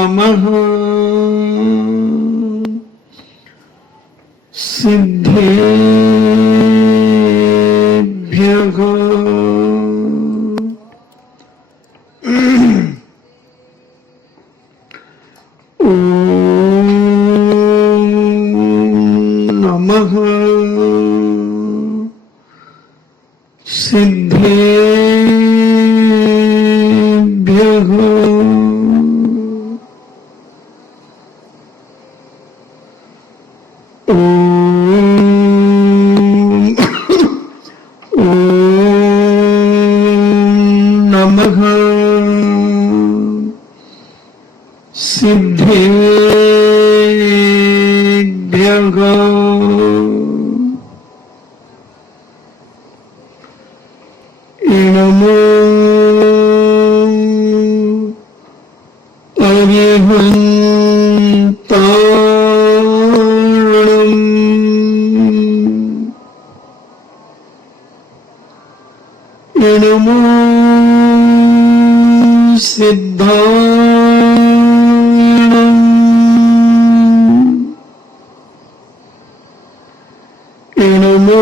नमः सिद्धेभ्यः नमः सिद्धेभ्यः नमः सिद्धेभ्यः नमो अरिहन्तारणम् नमो सिद्धारणम् नमो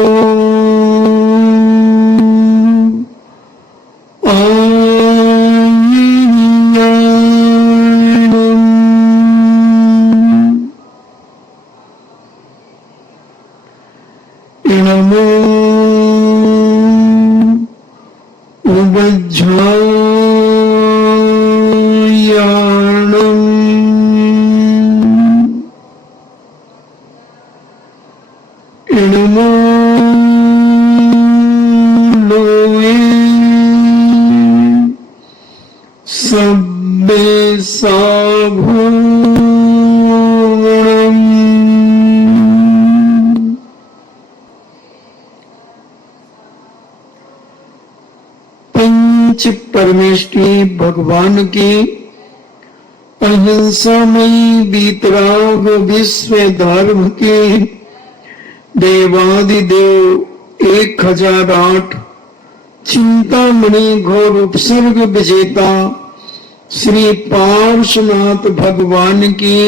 नमो उवज्झायाणम् नमो लोये सब्बे साभूणम् पंच परमेष्टि भगवान की अहिंसामयी वीतराग विश्व धर्म की देवादिदेव 1008 चिंतामणि घोर उपसर्ग विजेता श्री पार्श्वनाथ भगवान की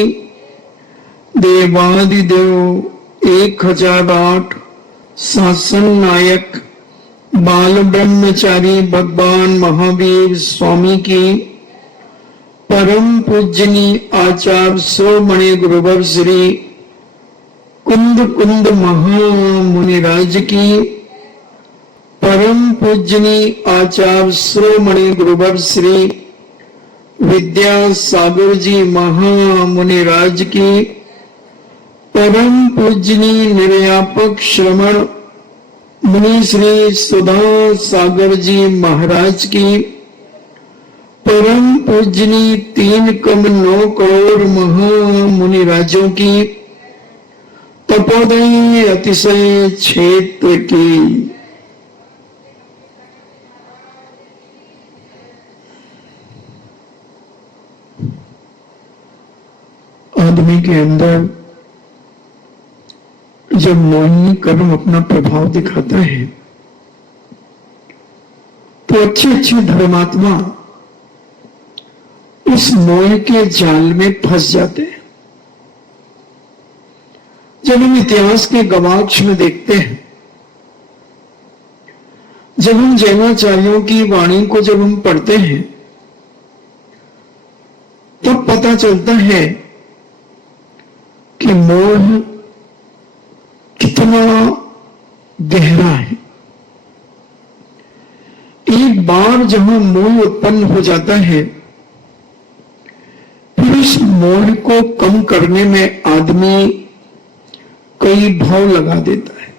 देवादिदेव 1008 शासन नायक बाल ब्रह्मचारी भगवान महावीर स्वामी की परम पूजनी आचार्य शिरोमणि गुरुवर श्री कुंद कुंद महामुनिराज की परम पूजनी आचार्य शिरोमणि गुरुवर श्री विद्यासागर जी महामुनिराज की परम पूजनी निर्यापक श्रमण मुनि श्री सुधा सागर जी महाराज की परम पूजनी 3,9 करोड़ महामुनिराजों की तपोदय अतिशय क्षेत्र की आदमी के अंदर जब मोहिनी कर्म अपना प्रभाव दिखाता है तो अच्छे अच्छे धर्मात्मा उस मोह के जाल में फंस जाते हैं। जब हम इतिहास के गवाक्ष में देखते हैं, जब हम जैनाचार्यों की वाणी को जब हम पढ़ते हैं तब पता चलता है कि मोह कितना गहरा है। एक बार जहां मोह उत्पन्न हो जाता है फिर इस मोह को कम करने में आदमी कई भाव लगा देता है।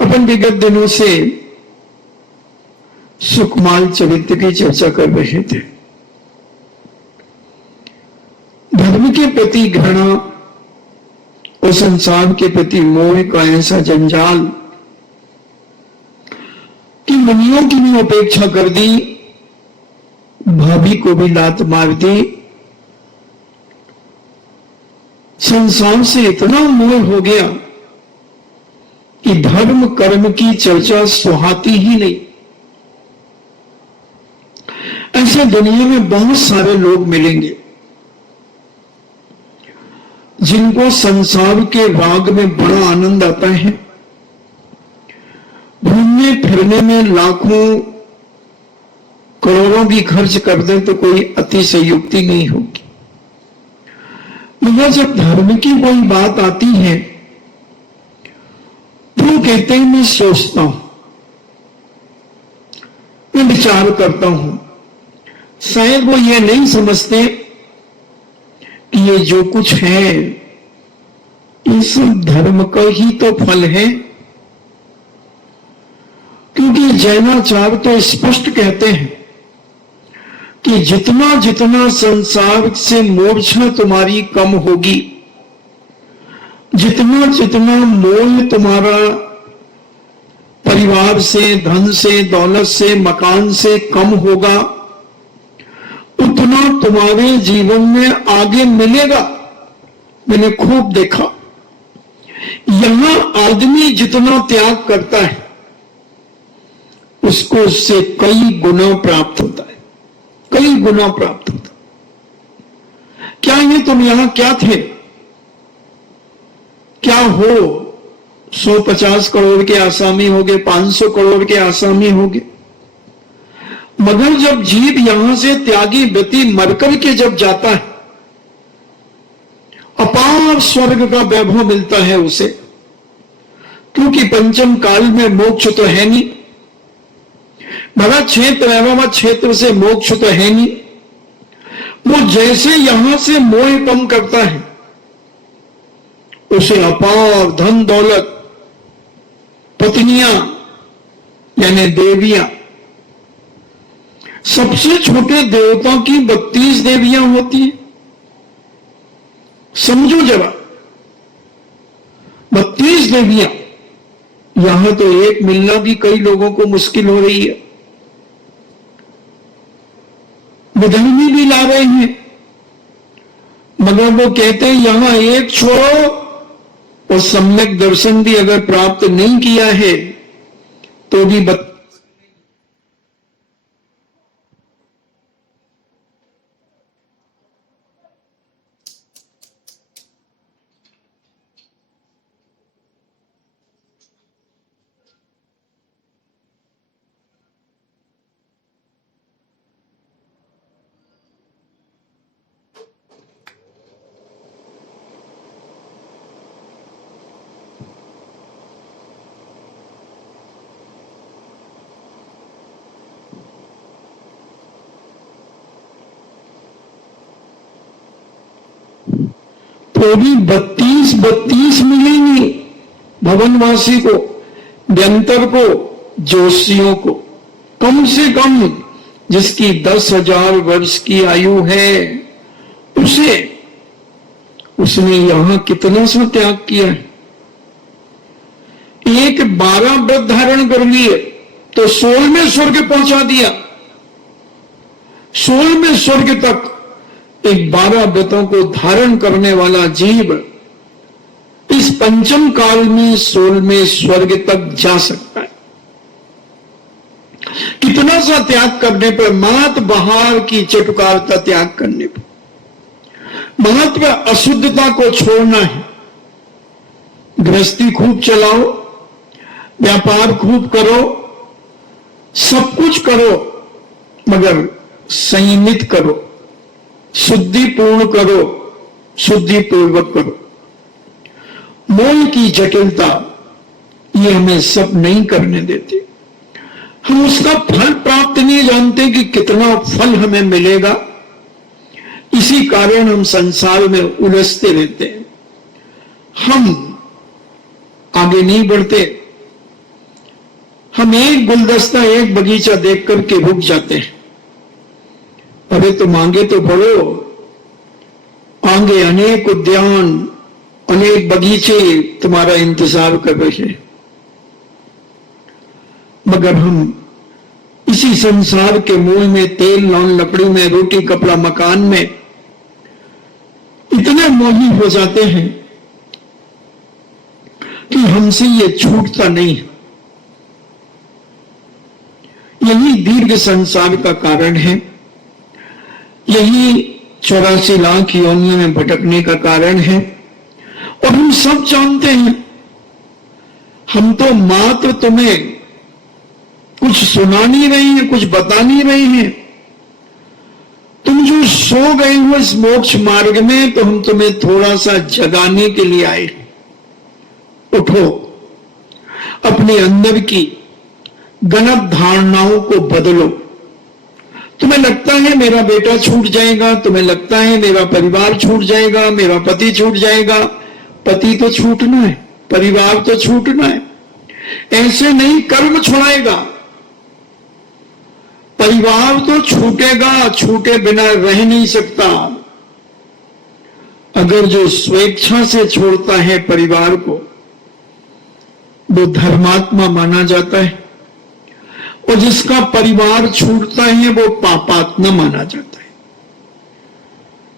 अपन विगत दिनों से सुकमाल चरित्र की चर्चा कर रहे थे। धर्म के प्रति घृणा और संसार के प्रति मोह का ऐसा जंजाल कि मुनियों की भी उपेक्षा कर दी, भाभी को भी लात मार दी। संसार से इतना मोह हो गया कि धर्म कर्म की चर्चा सुहाती ही नहीं। ऐसे दुनिया में बहुत सारे लोग मिलेंगे जिनको संसार के राग में बड़ा आनंद आता है। घूमने फिरने में लाखों करोड़ों भी खर्च कर दें तो कोई अतिशयोक्ति नहीं होगी। मगर जब धर्म की कोई बात आती है तो कहते हैं मैं सोचता हूं, मैं विचार करता हूं। शायद वो ये नहीं समझते कि ये जो कुछ है इस धर्म का ही तो फल है, क्योंकि जैनाचार्य तो स्पष्ट कहते हैं कि जितना जितना संसार से मूर्छा तुम्हारी कम होगी, जितना जितना मोह तुम्हारा परिवार से, धन से, दौलत से, मकान से कम होगा, उतना तुम्हारे जीवन में आगे मिलेगा। मैंने खूब देखा, यहां आदमी जितना त्याग करता है उसको उससे कई गुना प्राप्त होता है, कई गुना प्राप्त होता है। क्या ये तुम यहां क्या थे, क्या हो? 150 करोड़ के आसामी हो गए, 500 करोड़ के आसामी हो गए। मगर जब जीव यहां से त्यागी व्यक्ति मरकर के जब जाता है, अपार स्वर्ग का वैभव मिलता है उसे, क्योंकि पंचम काल में मोक्ष तो है नहीं, भला क्षेत्र एवं क्षेत्र से मोक्ष तो है नहीं। वो जैसे यहां से मोह कम करता है, उसे अपार धन दौलत, पत्नियां यानी देवियां, सबसे छोटे देवता की 32 देवियां होती हैं। समझो जरा, 32 देवियां, यहां तो एक मिलना भी कई लोगों को मुश्किल हो रही है। विधर्मी भी ला रहे हैं, मगर वो कहते हैं यहां एक छोड़ो और सम्यक दर्शन भी अगर प्राप्त नहीं किया है तो भी तो भी 32 मिलेंगी भवनवासी को, व्यंतर को, जोशियों को, कम से कम जिसकी 10,000 वर्ष की आयु है उसे, उसने यहां कितना सा त्याग किया है। एक 12 व्रत धारण कर लिए तो 16वें स्वर्ग पहुंचा दिया, 16वें स्वर्ग तक एक 12 व्रतों को धारण करने वाला जीव इस पंचम काल में 16वें स्वर्ग तक जा सकता है। कितना सा त्याग करने पर, मात बहार की चटकारता त्याग करने पर, महत्व अशुद्धता को छोड़ना है। गृहस्थी खूब चलाओ, व्यापार खूब करो, सब कुछ करो, मगर संयमित करो, शुद्धिपूर्ण करो, शुद्धिपूर्वक करो। मोह की जटिलता ये हमें सब नहीं करने देती। हम उसका फल प्राप्त नहीं जानते कि कितना फल हमें मिलेगा, इसी कारण हम संसार में उलझते रहते हैं, हम आगे नहीं बढ़ते। हम एक गुलदस्ता, एक बगीचा देख करके रुक जाते हैं। अरे तुम आगे तो बढ़ो, आगे अनेक उद्यान, अनेक बगीचे तुम्हारा इंतजार कर रहे हैं। मगर हम इसी संसार के मूल में, तेल नॉन लकड़ी में, रोटी कपड़ा मकान में इतने मोही हो जाते हैं कि हमसे ये छूटता नहीं। यही दीर्घ संसार का कारण है यही 84 लाख योनियों में भटकने का कारण है। और हम सब जानते हैं, हम तो मात्र तुम्हें कुछ सुना नहीं रही हैं, कुछ बता नहीं रही हैं। तुम जो सो गए हो इस मोक्ष मार्ग में, तो हम तुम्हें थोड़ा सा जगाने के लिए आए। उठो, अपने अंदर की गलत धारणाओं को बदलो। तुम्हें लगता है मेरा बेटा छूट जाएगा, तुम्हें लगता है मेरा परिवार छूट जाएगा, मेरा पति छूट जाएगा। पति तो छूटना है, परिवार तो छूटना है। ऐसे नहीं, कर्म छुड़ाएगा। परिवार तो छूटेगा, छूटे बिना रह नहीं सकता। अगर जो स्वेच्छा से छोड़ता है परिवार को, वो धर्मात्मा माना जाता है, और जिसका परिवार छूटता है वो पापात्मा माना जाता है।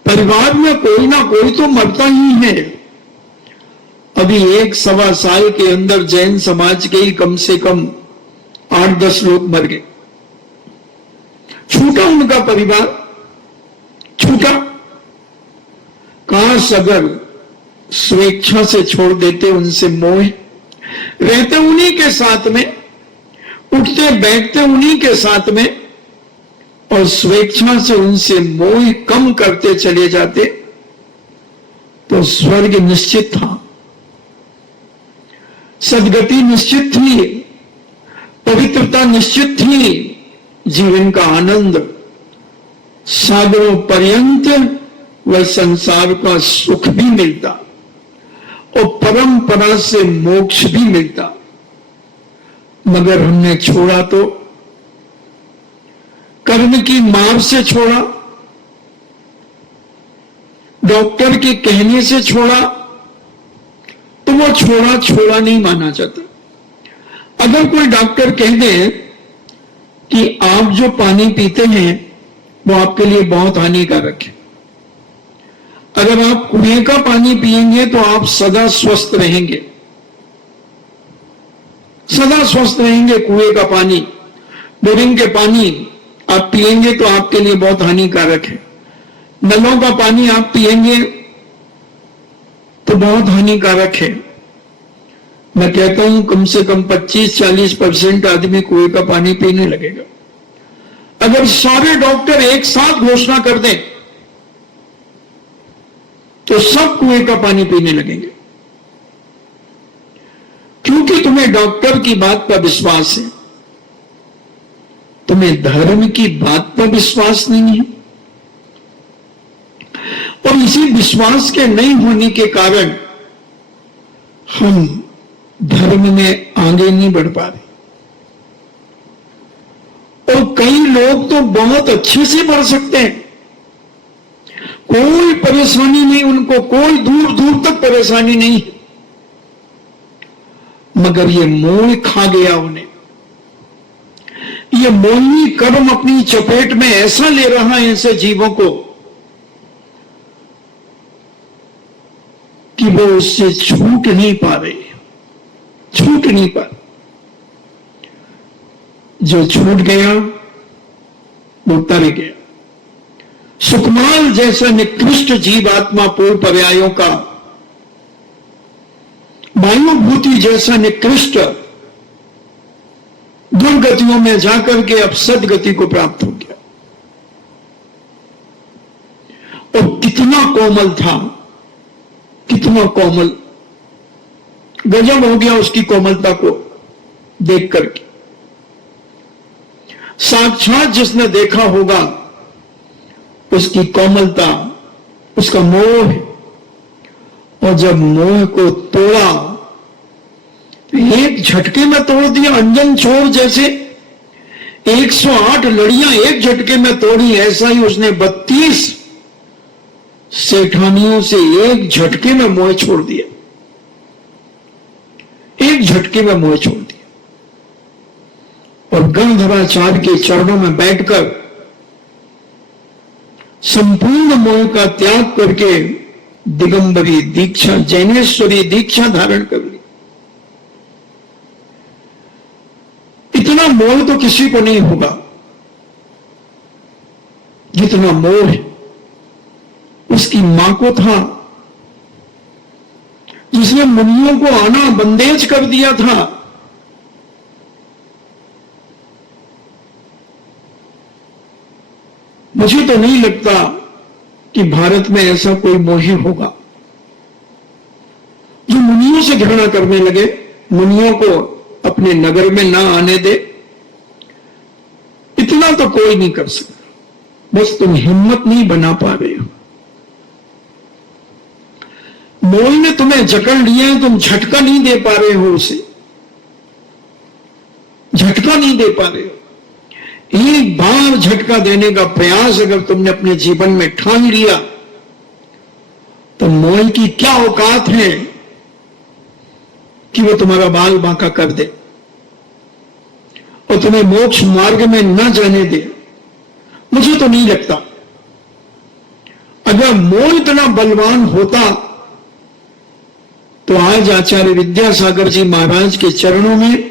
परिवार में कोई ना कोई तो मरता ही है। अभी 1-1.25 साल के अंदर जैन समाज के ही कम से कम 8-10 लोग मर गए। छूटा उनका परिवार, छूटा। काश अगर स्वेच्छा से छोड़ देते, उनसे मोह, रहते उन्हीं के साथ में, उठते बैठते उन्हीं के साथ में, और स्वेच्छा से उनसे मोह कम करते चले जाते, तो स्वर्ग निश्चित था, सदगति निश्चित थी, पवित्रता निश्चित थी, जीवन का आनंद, सागरों पर्यंत वह संसार का सुख भी मिलता और परंपरा से मोक्ष भी मिलता। मगर हमने छोड़ा तो कर्म की मार से छोड़ा, डॉक्टर के कहने से छोड़ा, तो वो छोड़ा छोड़ा नहीं माना जाता। अगर कोई डॉक्टर कह दे कि आप जो पानी पीते हैं वो आपके लिए बहुत हानिकारक है, अगर आप कुएं का पानी पिएंगे तो आप सदा स्वस्थ रहेंगे, सदा स्वस्थ रहेंगे। कुएं का पानी, बोरिंग के पानी आप पिएंगे तो आपके लिए बहुत हानिकारक है। नलों का पानी आप पिएंगे तो बहुत हानिकारक है। मैं कहता हूं कम से कम 25-40% आदमी कुएं का पानी पीने लगेगा। अगर सारे डॉक्टर एक साथ घोषणा कर दें तो सब कुएं का पानी पीने लगेंगे, क्योंकि तुम्हें डॉक्टर की बात पर विश्वास है, तुम्हें धर्म की बात पर विश्वास नहीं है। और इसी विश्वास के नहीं होने के कारण हम धर्म में आगे नहीं बढ़ पा रहे। और कई लोग तो बहुत अच्छे से बढ़ सकते हैं, कोई परेशानी नहीं उनको, कोई दूर दूर तक परेशानी नहीं, मगर ये मोह खा गया उन्हें। ये मोही कर्म अपनी चपेट में ऐसा ले रहा है ऐसे जीवों को कि वो उससे छूट नहीं पा रहे, छूट नहीं पा रहे। जो छूट गया वो तर गया। सुकमाल जैसा निकृष्ट जीवात्मा पूर्व पर्यायों का, वायुभूति जैसा निकृष्ट दुर्गतियों में जाकर के अब सदगति को प्राप्त हो गया। और कितना कोमल था, कितना कोमल, गजब हो गया उसकी कोमलता को देख करके। साक्षात जिसने देखा होगा उसकी कोमलता, उसका मोह, और जब मोह को तोड़ा तो एक झटके में तोड़ दिया, अंजन चोर जैसे 108 लड़ियां एक झटके में तोड़ी। ऐसा ही उसने 32 सेठानियों से एक झटके में मोह छोड़ दिया, एक झटके में मोह छोड़ दिया। और गंधर्वाचार्य के चरणों में बैठकर संपूर्ण मोह का त्याग करके दिगंबरी दीक्षा, जैनेश्वरी दीक्षा धारण कर ली। इतना मोह तो किसी को नहीं होगा जितना मोह उसकी मां को था, जिसने मुनियों को आना बंदेज कर दिया था। मुझे तो नहीं लगता कि भारत में ऐसा कोई मोही होगा जो मुनियों से घृणा करने लगे, मुनियों को अपने नगर में ना आने दे। इतना तो कोई नहीं कर सकता, बस तुम हिम्मत नहीं बना पा रहे हो। मोह ने तुम्हें जकड़ लिया है, तुम झटका नहीं दे पा रहे हो, उसे झटका नहीं दे पा रहे हो। एक बार झटका देने का प्रयास अगर तुमने अपने जीवन में ठान लिया तो मोह की क्या औकात है कि वो तुम्हारा बाल बांका कर दे और तुम्हें मोक्ष मार्ग में न जाने दे। मुझे तो नहीं लगता। अगर मोह इतना बलवान होता तो आज आचार्य विद्यासागर जी महाराज के चरणों में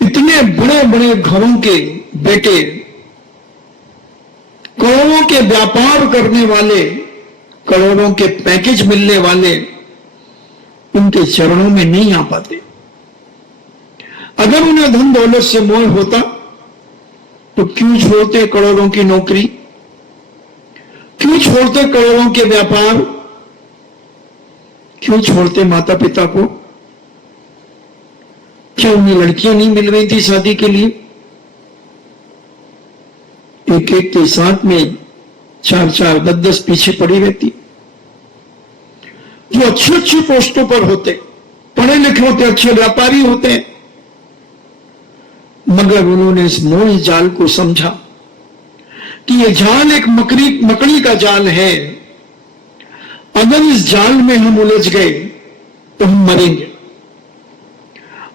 इतने बड़े बड़े घरों के बेटे, करोड़ों के व्यापार करने वाले, करोड़ों के पैकेज मिलने वाले उनके चरणों में नहीं आ पाते। अगर उन्हें धन दौलत से मोह होता तो क्यों छोड़ते करोड़ों की नौकरी, क्यों छोड़ते करोड़ों के व्यापार, क्यों छोड़ते माता पिता को? क्या उन्हें लड़कियां नहीं मिल रही थी शादी के लिए? एक एक के साथ में 4-4, 10-10 पीछे पड़ी रहती। जो अच्छी अच्छी पोस्टों पर होते, पढ़े लिखे होते, अच्छे व्यापारी होते, मगर उन्होंने इस मोह जाल को समझा कि यह जाल एक मकड़ी का जाल है। अगर इस जाल में हम उलझ गए तो हम मरेंगे।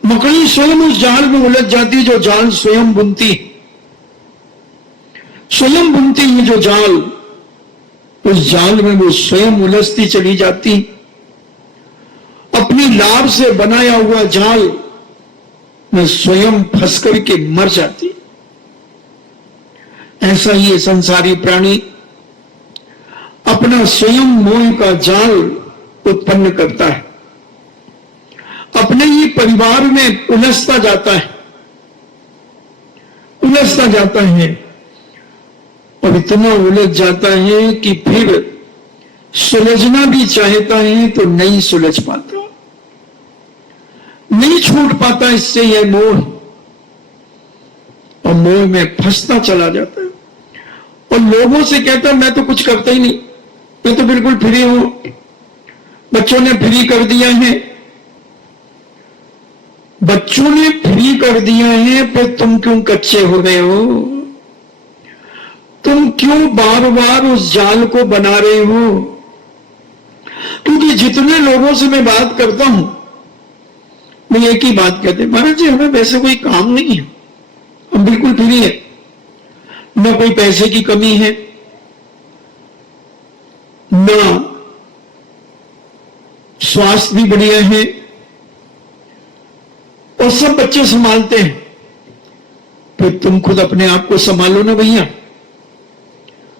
मकड़ी स्वयं उस जाल में उलझ जाती, जो जाल स्वयं बुनती, स्वयं बुनती है जो जाल, उस जाल में वो स्वयं उलझती चली जाती। अपनी लाभ से बनाया हुआ जाल में स्वयं फंस करके मर जाती। ऐसा ही ये संसारी प्राणी अपना स्वयं मोह का जाल उत्पन्न करता है, अपने ही परिवार में उलझता जाता है, उलझता जाता है और इतना उलझ जाता है कि फिर सुलझना भी चाहता है तो नहीं सुलझ पाता, नहीं छूट पाता इससे यह मोह, और मोह में फंसता चला जाता है और लोगों से कहता है मैं तो कुछ करता ही नहीं, मैं तो बिल्कुल फ्री हूं, बच्चों ने फ्री कर दिया है। बच्चों ने फ्री कर दिया है, फिर तुम क्यों कच्चे हो रहे हो? तुम क्यों बार बार उस जाल को बना रहे हो? क्योंकि जितने लोगों से मैं बात करता हूं, मैं एक ही बात कहते, महाराज जी हमें वैसे कोई काम नहीं है, हम बिल्कुल फ्री है, न कोई पैसे की कमी है, न स्वास्थ्य भी बढ़िया है, और सब बच्चे संभालते हैं। फिर तुम खुद अपने आप को संभालो ना भैया,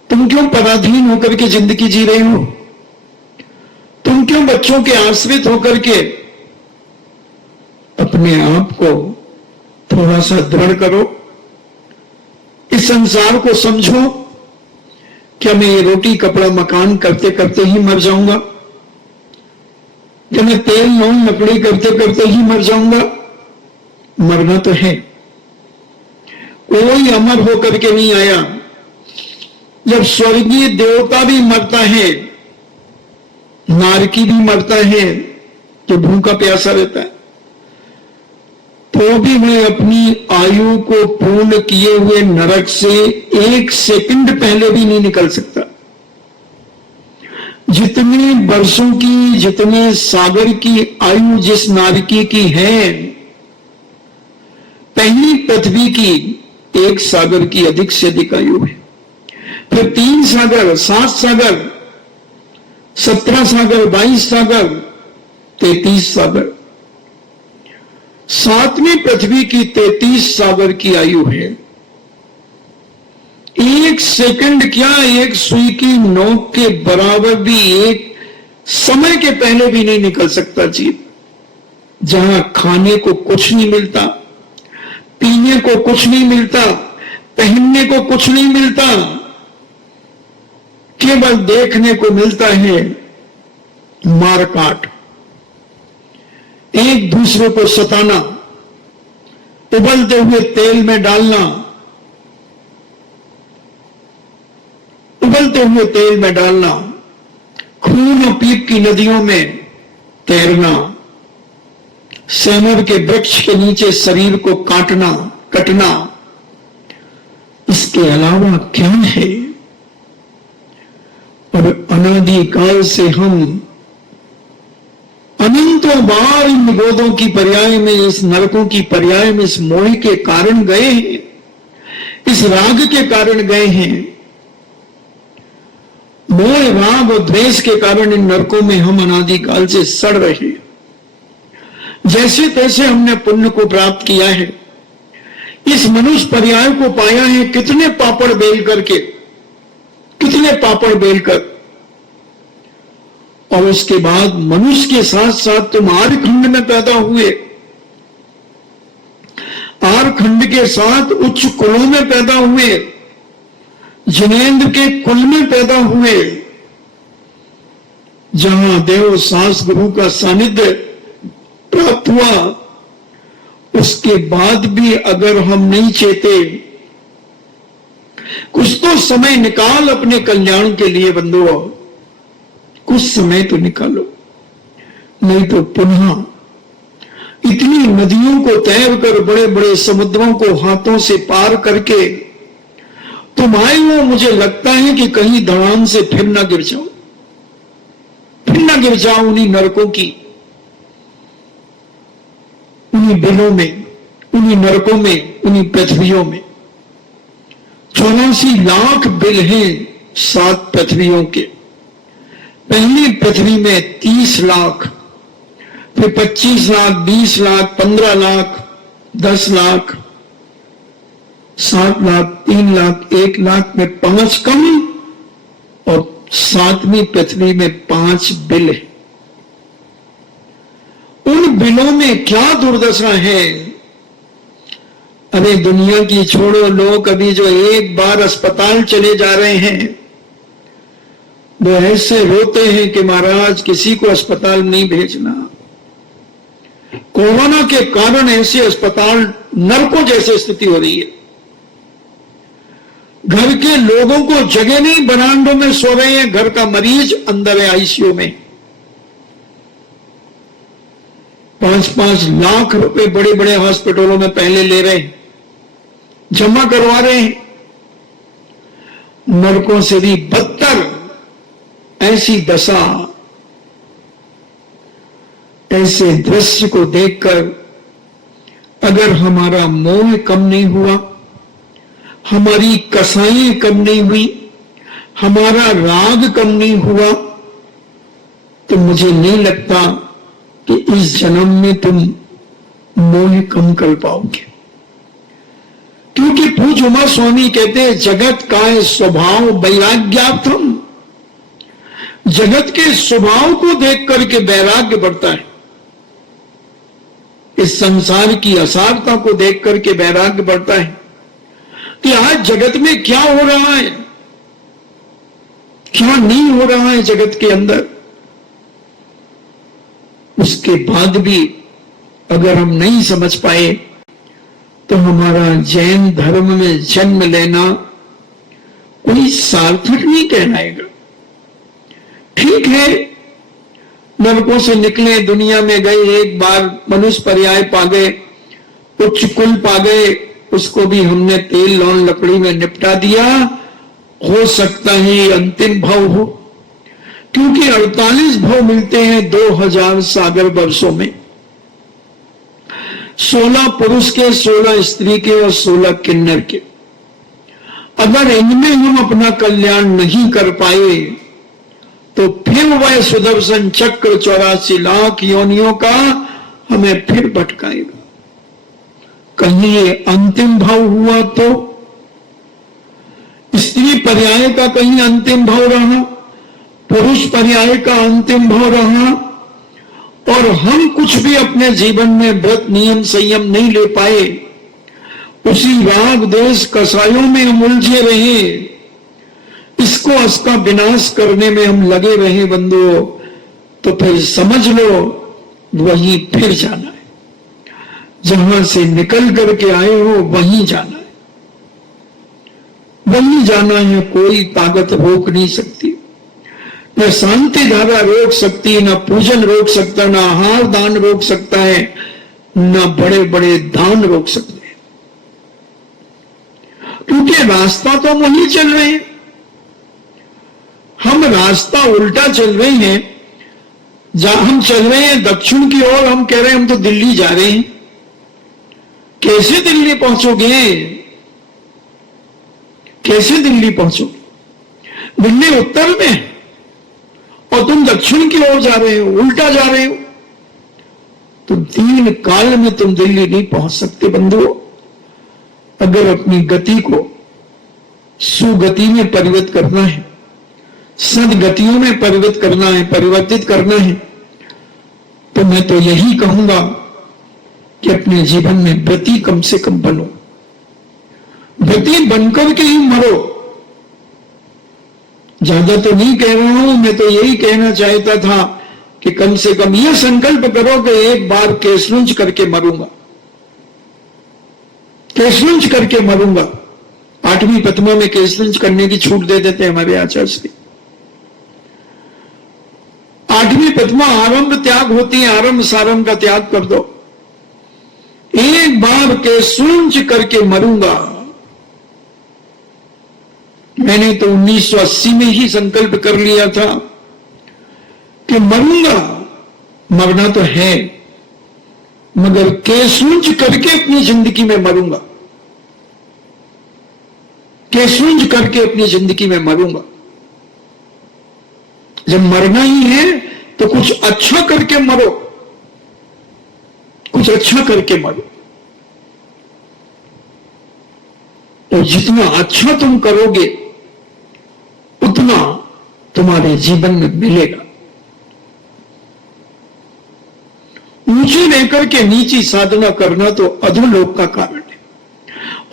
तुम क्यों पराधीन होकर के जिंदगी जी रहे हो? तुम क्यों बच्चों के आश्रित होकर के? अपने आप को थोड़ा सा दृढ़ करो, इस संसार को समझो। क्या मैं ये रोटी कपड़ा मकान करते करते ही मर जाऊंगा? क्या मैं तेल नून लकड़ी करते करते ही मर जाऊंगा? मरना तो है, कोई अमर होकर के नहीं आया। जब स्वर्गीय देवता भी मरता है, नारकी भी मरता है, जो भूखा प्यासा रहता है, तो भी मैं अपनी आयु को पूर्ण किए हुए नरक से 1 सेकंड पहले भी नहीं निकल सकता। जितने वर्षों की, जितने सागर की आयु जिस नारकी की है, पहली पृथ्वी की 1 सागर की अधिक से अधिक आयु है। फिर 3 सागर, 7 सागर, 17 सागर, 22 सागर, 33 सागर, 7वीं पृथ्वी की 33 सागर की आयु है। 1 एक सेकंड क्या, एक सुई की नोक के बराबर भी, एक समय के पहले भी नहीं निकल सकता जीव। जहां खाने को कुछ नहीं मिलता, पीने को कुछ नहीं मिलता, पहनने को कुछ नहीं मिलता, केवल देखने को मिलता है मारकाट, एक दूसरे को सताना, उबलते हुए तेल में डालना, उबलते हुए तेल में डालना, खून और पीप की नदियों में तैरना, सेमर के वृक्ष के नीचे शरीर को काटना कटना, इसके अलावा क्या है? और अनादिकाल से हम अनंतों बार इन निगोदों की पर्याय में, इस नरकों की पर्याय में, इस मोह के कारण गए हैं, इस राग के कारण गए हैं। मोह, राग और द्वेष के कारण इन नरकों में हम अनादिकाल से सड़ रहे हैं। जैसे तैसे हमने पुण्य को प्राप्त किया है, इस मनुष्य पर्याय को पाया है, कितने पापड़ बेल करके, कितने पापड़ बेल कर, और उसके बाद मनुष्य के साथ साथ तुम आर्यखंड में पैदा हुए, आर्यखंड के साथ उच्च कुलों में पैदा हुए, जिनेन्द्र के कुल में पैदा हुए, जहां देव सास गुरु का सानिध्य प्राप्त हुआ। उसके बाद भी अगर हम नहीं चेते, कुछ तो समय निकाल अपने कल्याण के लिए बंधुओं, कुछ समय तो निकालो, नहीं तो पुनः इतनी नदियों को तैर कर, बड़े बड़े समुद्रों को हाथों से पार करके तुम आए हो, मुझे लगता है कि कहीं धड़ाम से फिर ना गिर जाओ, फिर ना गिर जाओ उन्हीं नरकों की, उन्हीं बिलों में, उन्हीं नरकों में, उन्हीं पृथ्वियों में। 84 लाख बिल हैं 7 पृथ्वियों के। पहली पृथ्वी में 30 लाख, फिर 25 लाख, 20 लाख, 15 लाख, 10 लाख, 7 लाख, 3 लाख, 1 लाख में 5 कम, और 7वीं पृथ्वी में 5 बिल है। उन बिलों में क्या दुर्दशा है? अरे दुनिया की छोड़ो, लोग अभी जो एक बार अस्पताल चले जा रहे हैं, वो ऐसे रोते हैं कि महाराज किसी को अस्पताल नहीं भेजना। कोरोना के कारण ऐसे अस्पताल नरकों जैसी स्थिति हो रही है। घर के लोगों को जगह नहीं, बरामदों में सो रहे हैं, घर का मरीज अंदर है आईसीयू में। 5-5 लाख रुपए बड़े बड़े हॉस्पिटलों में पहले ले रहे हैं, जमा करवा रहे हैं। नरकों से भी बदतर ऐसी दशा, ऐसे दृश्य को देखकर अगर हमारा मोह कम नहीं हुआ, हमारी कसाई कम नहीं हुई, हमारा राग कम नहीं हुआ, तो मुझे नहीं लगता कि इस जन्म में तुम मोह कम कर पाओगे। क्योंकि पूज उमा स्वामी कहते हैं, जगत का स्वभाव वैराग्यार्थम, जगत के स्वभाव को देख करके वैराग्य बढ़ता है। इस संसार की असारता को देख करके वैराग्य बढ़ता है कि आज जगत में क्या हो रहा है, क्या नहीं हो रहा है जगत के अंदर। उसके बाद भी अगर हम नहीं समझ पाए तो हमारा जैन धर्म में जन्म लेना कोई सार्थक नहीं कहलाएगा। ठीक है, नरकों से निकले, दुनिया में गए, एक बार मनुष्य पर्याय पा गए, उच्च कुल पा गए, उसको भी हमने तेल लौन लकड़ी में निपटा दिया। हो सकता है अंतिम भाव हो, क्योंकि 48 भाव मिलते हैं 2000 सागर वर्षों में। 16 पुरुष के, 16 स्त्री के और 16 किन्नर के। अगर इनमें हम अपना कल्याण नहीं कर पाए तो फिर वह सुदर्शन चक्र 84 लाख योनियों का हमें फिर भटकाएगा। कहीं ये अंतिम भाव हुआ तो स्त्री स्त्री पर्याय का कहीं अंतिम भाव रहा, पुरुष पर्याय का अंतिम भाव रहा, और हम कुछ भी अपने जीवन में व्रत नियम संयम नहीं ले पाए, उसी राग देश कसायों में हम उलझे रहे, इसको इसका विनाश करने में हम लगे रहे बंधुओं, तो फिर समझ लो वहीं फिर जाना है, जहां से निकल करके आए हो वहीं जाना है, वहीं जाना है। कोई ताकत रोक नहीं सकती, न शांति धारा रोक सकती, न पूजन रोक सकता, न आहार दान रोक सकता है, न बड़े बड़े दान रोक सकते हैं, क्योंकि रास्ता तो वही चल रहे हैं। हम रास्ता उल्टा चल रहे हैं, जहां हम चल रहे हैं दक्षिण की ओर, हम कह रहे हैं हम तो दिल्ली जा रहे हैं। कैसे दिल्ली पहुंचोगे? कैसे दिल्ली पहुंचोगे? दिल्ली उत्तर में और तुम दक्षिण की ओर जा रहे हो, उल्टा जा रहे हो, तो दीन काल में तुम दिल्ली नहीं पहुंच सकते बंधुओं। अगर अपनी गति को सुगति में परिवर्तित करना है, सदगतियों में परिवर्तित करना है, परिवर्तित करना है, तो मैं तो यही कहूंगा कि अपने जीवन में व्रती कम से कम बनो, व्रती बनकर के ही मरो। ज्यादा तो नहीं कह रहा हूं, मैं तो यही कहना चाहता था कि कम से कम यह संकल्प करो कि एक बार केसलुंच करके मरूंगा, केसलुंच करके मरूंगा। 8वीं पद्मा में केसलुंच करने की छूट दे देते हमारे आचार्य श्री। 8वीं पद्मा आरंभ त्याग होती है, आरंभ सारंभ का त्याग कर दो। एक बार केसलुंच करके मरूंगा। मैंने तो 1980 में ही संकल्प कर लिया था कि मरूंगा, मरना तो है, मगर केसलुंच करके अपनी जिंदगी में मरूंगा, केसलुंच करके अपनी जिंदगी में मरूंगा। जब मरना ही है तो कुछ अच्छा करके मरो, कुछ अच्छा करके मरो। और जितना अच्छा तुम करोगे उतना तुम्हारे जीवन में मिलेगा। ऊंचे रहकर के नीची साधना करना तो अधोलोक का कारण है,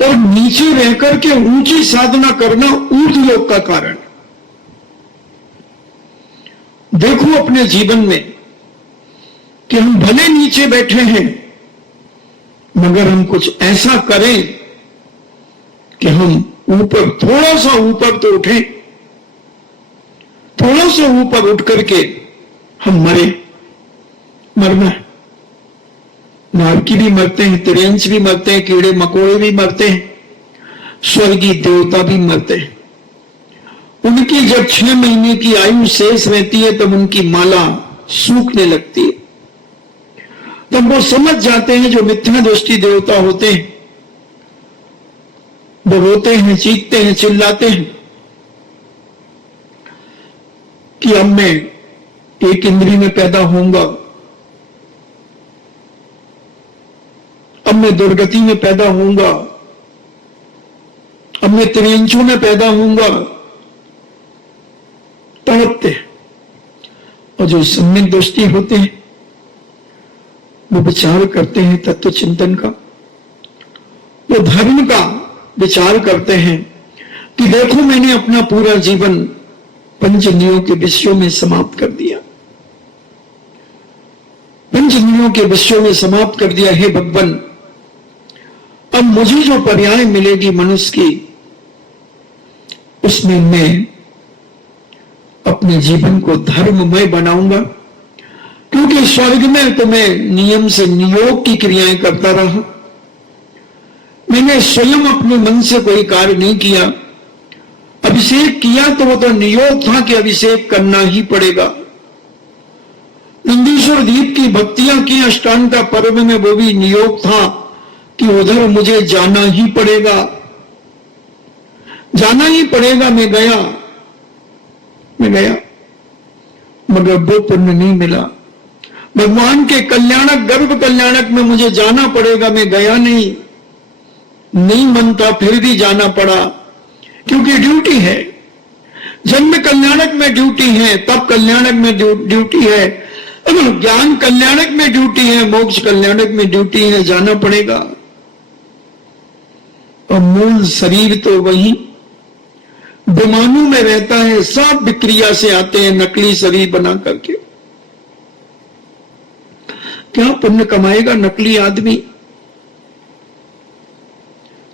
और नीचे रहकर के ऊंची साधना करना ऊर्ध्वलोक का कारण है। देखो अपने जीवन में कि हम भले नीचे बैठे हैं, मगर हम कुछ ऐसा करें कि हम ऊपर, थोड़ा सा ऊपर तो उठें, थोड़ा सा ऊपर उठ करके हम मरे। मरना है, नारकी भी मरते हैं, तिरंच भी मरते हैं, कीड़े मकोड़े भी मरते हैं, स्वर्गीय देवता भी मरते हैं। उनकी जब 6 महीने की आयु शेष रहती है तब उनकी माला सूखने लगती है, तब वो समझ जाते हैं, जो मिथ्या दृष्टि देवता होते हैं, वो रोते हैं, चीखते हैं, चिल्लाते हैं कि अब मैं एक इंद्री में पैदा होऊंगा, अब मैं दुर्गति में पैदा होऊंगा, अब मैं त्रियंचों में पैदा होऊंगा, तड़पते हैं। और जो सम्यक दृष्टि होते हैं वो विचार करते हैं तत्व चिंतन का, वो धर्म का विचार करते हैं कि देखो मैंने अपना पूरा जीवन पंच इंद्रियों के विषयों में समाप्त कर दिया, पंच इंद्रियों के विषयों में समाप्त कर दिया। हे भगवान, अब मुझे जो पर्याय मिलेगी मनुष्य की, उसमें मैं अपने जीवन को धर्ममय बनाऊंगा, क्योंकि स्वर्ग में तो मैं नियम से नियोग की क्रियाएं करता रहा, मैंने स्वयं अपने मन से कोई कार्य नहीं किया। अभिषेक किया तो वो तो नियोग था कि अभिषेक करना ही पड़ेगा। नंदीश्वर दीप की भक्तियां की अष्टांग का पर्व में, वो भी नियोग था कि उधर मुझे जाना ही पड़ेगा, जाना ही पड़ेगा। मैं गया, मगर वो पुण्य नहीं मिला। भगवान के कल्याणक, गर्भ कल्याणक में मुझे जाना पड़ेगा, मैं गया नहीं मन था फिर भी जाना पड़ा क्योंकि ड्यूटी है। जन्म कल्याणक में ड्यूटी है, तप कल्याणक में ड्यूटी है, ज्ञान कल्याणक में ड्यूटी है, मोक्ष कल्याणक में ड्यूटी है, जाना पड़ेगा। और मूल शरीर तो वही विमानों में रहता है, सब विक्रिया से आते हैं नकली शरीर बना करके। क्या पुण्य कमाएगा नकली आदमी?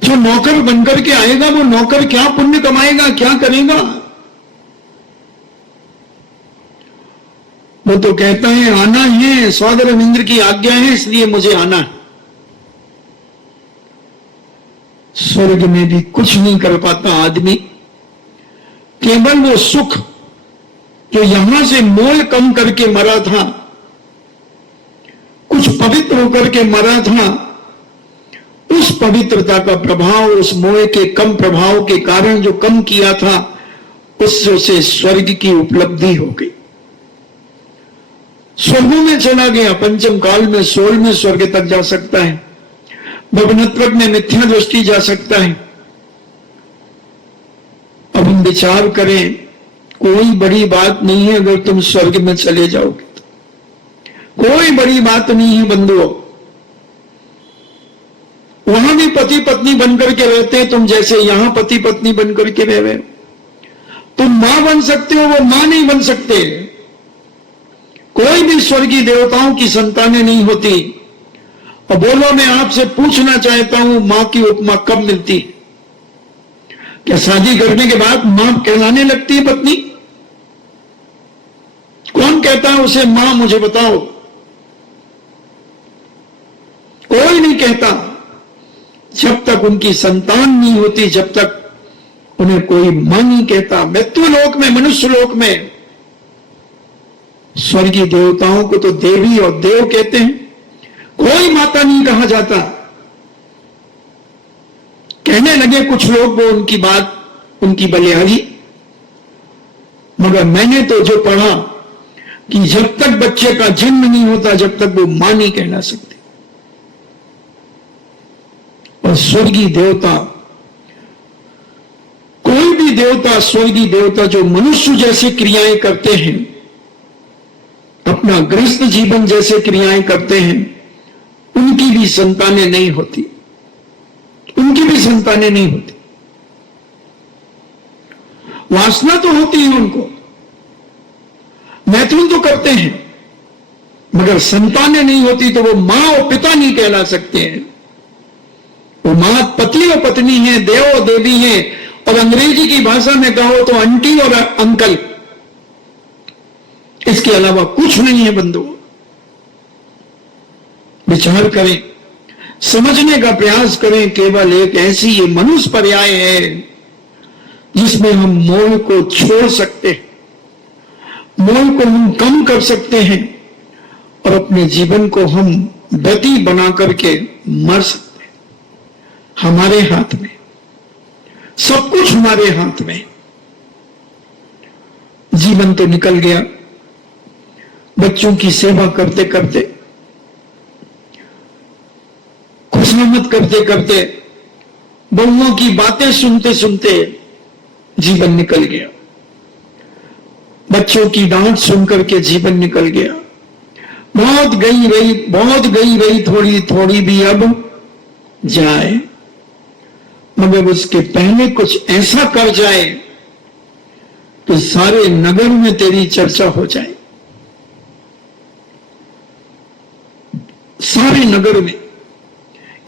जो नौकर बनकर के आएगा वो नौकर क्या पुण्य कमाएगा, क्या करेगा? वो तो कहता है आना है, स्वादर रविंद्र की आज्ञा है इसलिए मुझे आना है। स्वर्ग में भी कुछ नहीं कर पाता आदमी, केवल वो सुख जो यहां से मोल कम करके मरा था, कुछ पवित्र होकर के मरा था, उस पवित्रता का प्रभाव, उस मोह के कम प्रभाव के कारण जो कम किया था, उससे स्वर्ग की उपलब्धि हो गई। स्वर्गों में चला गया, पंचम काल में 16वें स्वर्ग तक जा सकता है, भवनत्वक में मिथ्या दृष्टि जा सकता है। अब हम विचार करें, कोई बड़ी बात नहीं है अगर तुम स्वर्ग में चले जाओगे तो। कोई बड़ी बात नहीं है बंधुओं। वहां भी पति पत्नी बनकर के रहते हैं, तुम जैसे यहां पति पत्नी बनकर के रह रहे हो। तुम मां बन सकते हो, वो मां नहीं बन सकते। कोई भी स्वर्गीय देवताओं की संतानें नहीं होती। और बोलो, मैं आपसे पूछना चाहता हूं, मां की उपमा कब मिलती? क्या शादी करने के बाद मां कहलाने लगती है पत्नी? कौन कहता है उसे मां? मुझे बताओ। कोई नहीं कहता। जब तक उनकी संतान नहीं होती, जब तक उन्हें कोई मां नहीं कहता। मृत्यु लोक में, मनुष्य लोक में स्वर्गीय देवताओं को तो देवी और देव कहते हैं, कोई माता नहीं कहा जाता। कहने लगे कुछ लोग वो उनकी बात, उनकी बलिहारी, मगर मैंने तो जो पढ़ा कि जब तक बच्चे का जन्म नहीं होता, जब तक वो मां नहीं कहला सकती। और स्वर्गीय देवता, कोई भी देवता, स्वर्गीय देवता जो मनुष्य जैसी क्रियाएं करते हैं, अपना गृहस्थ जीवन जैसे क्रियाएं करते हैं, उनकी भी संतानें नहीं होती। उनकी भी संतानें नहीं होती। वासना तो होती है उनको, मैथुन तो करते हैं, मगर संतानें नहीं होती, तो वो मां और पिता नहीं कहला सकते हैं। वो मां पति और पत्नी है, देव और देवी है, और अंग्रेजी की भाषा में कहो तो आंटी और अंकल। इसके अलावा कुछ नहीं है बंधु। विचार करें, समझने का प्रयास करें। केवल एक ऐसी ये मनुष्य पर्याय है जिसमें हम मोह को छोड़ सकते हैं, मोह को हम कम कर सकते हैं, और अपने जीवन को हम गति बना करके मर सकते हैं। हमारे हाथ में सब कुछ, हमारे हाथ में। जीवन तो निकल गया, बच्चों की सेवा करते करते, खुशामद करते करते, बहुओं की बातें सुनते सुनते जीवन निकल गया। बच्चों की डांट सुनकर के जीवन निकल गया। बहुत गई रही, बहुत गई रही, थोड़ी थोड़ी भी अब जाए, मगर उसके पहले कुछ ऐसा कर जाए तो सारे नगर में तेरी चर्चा हो जाए। सारे नगर में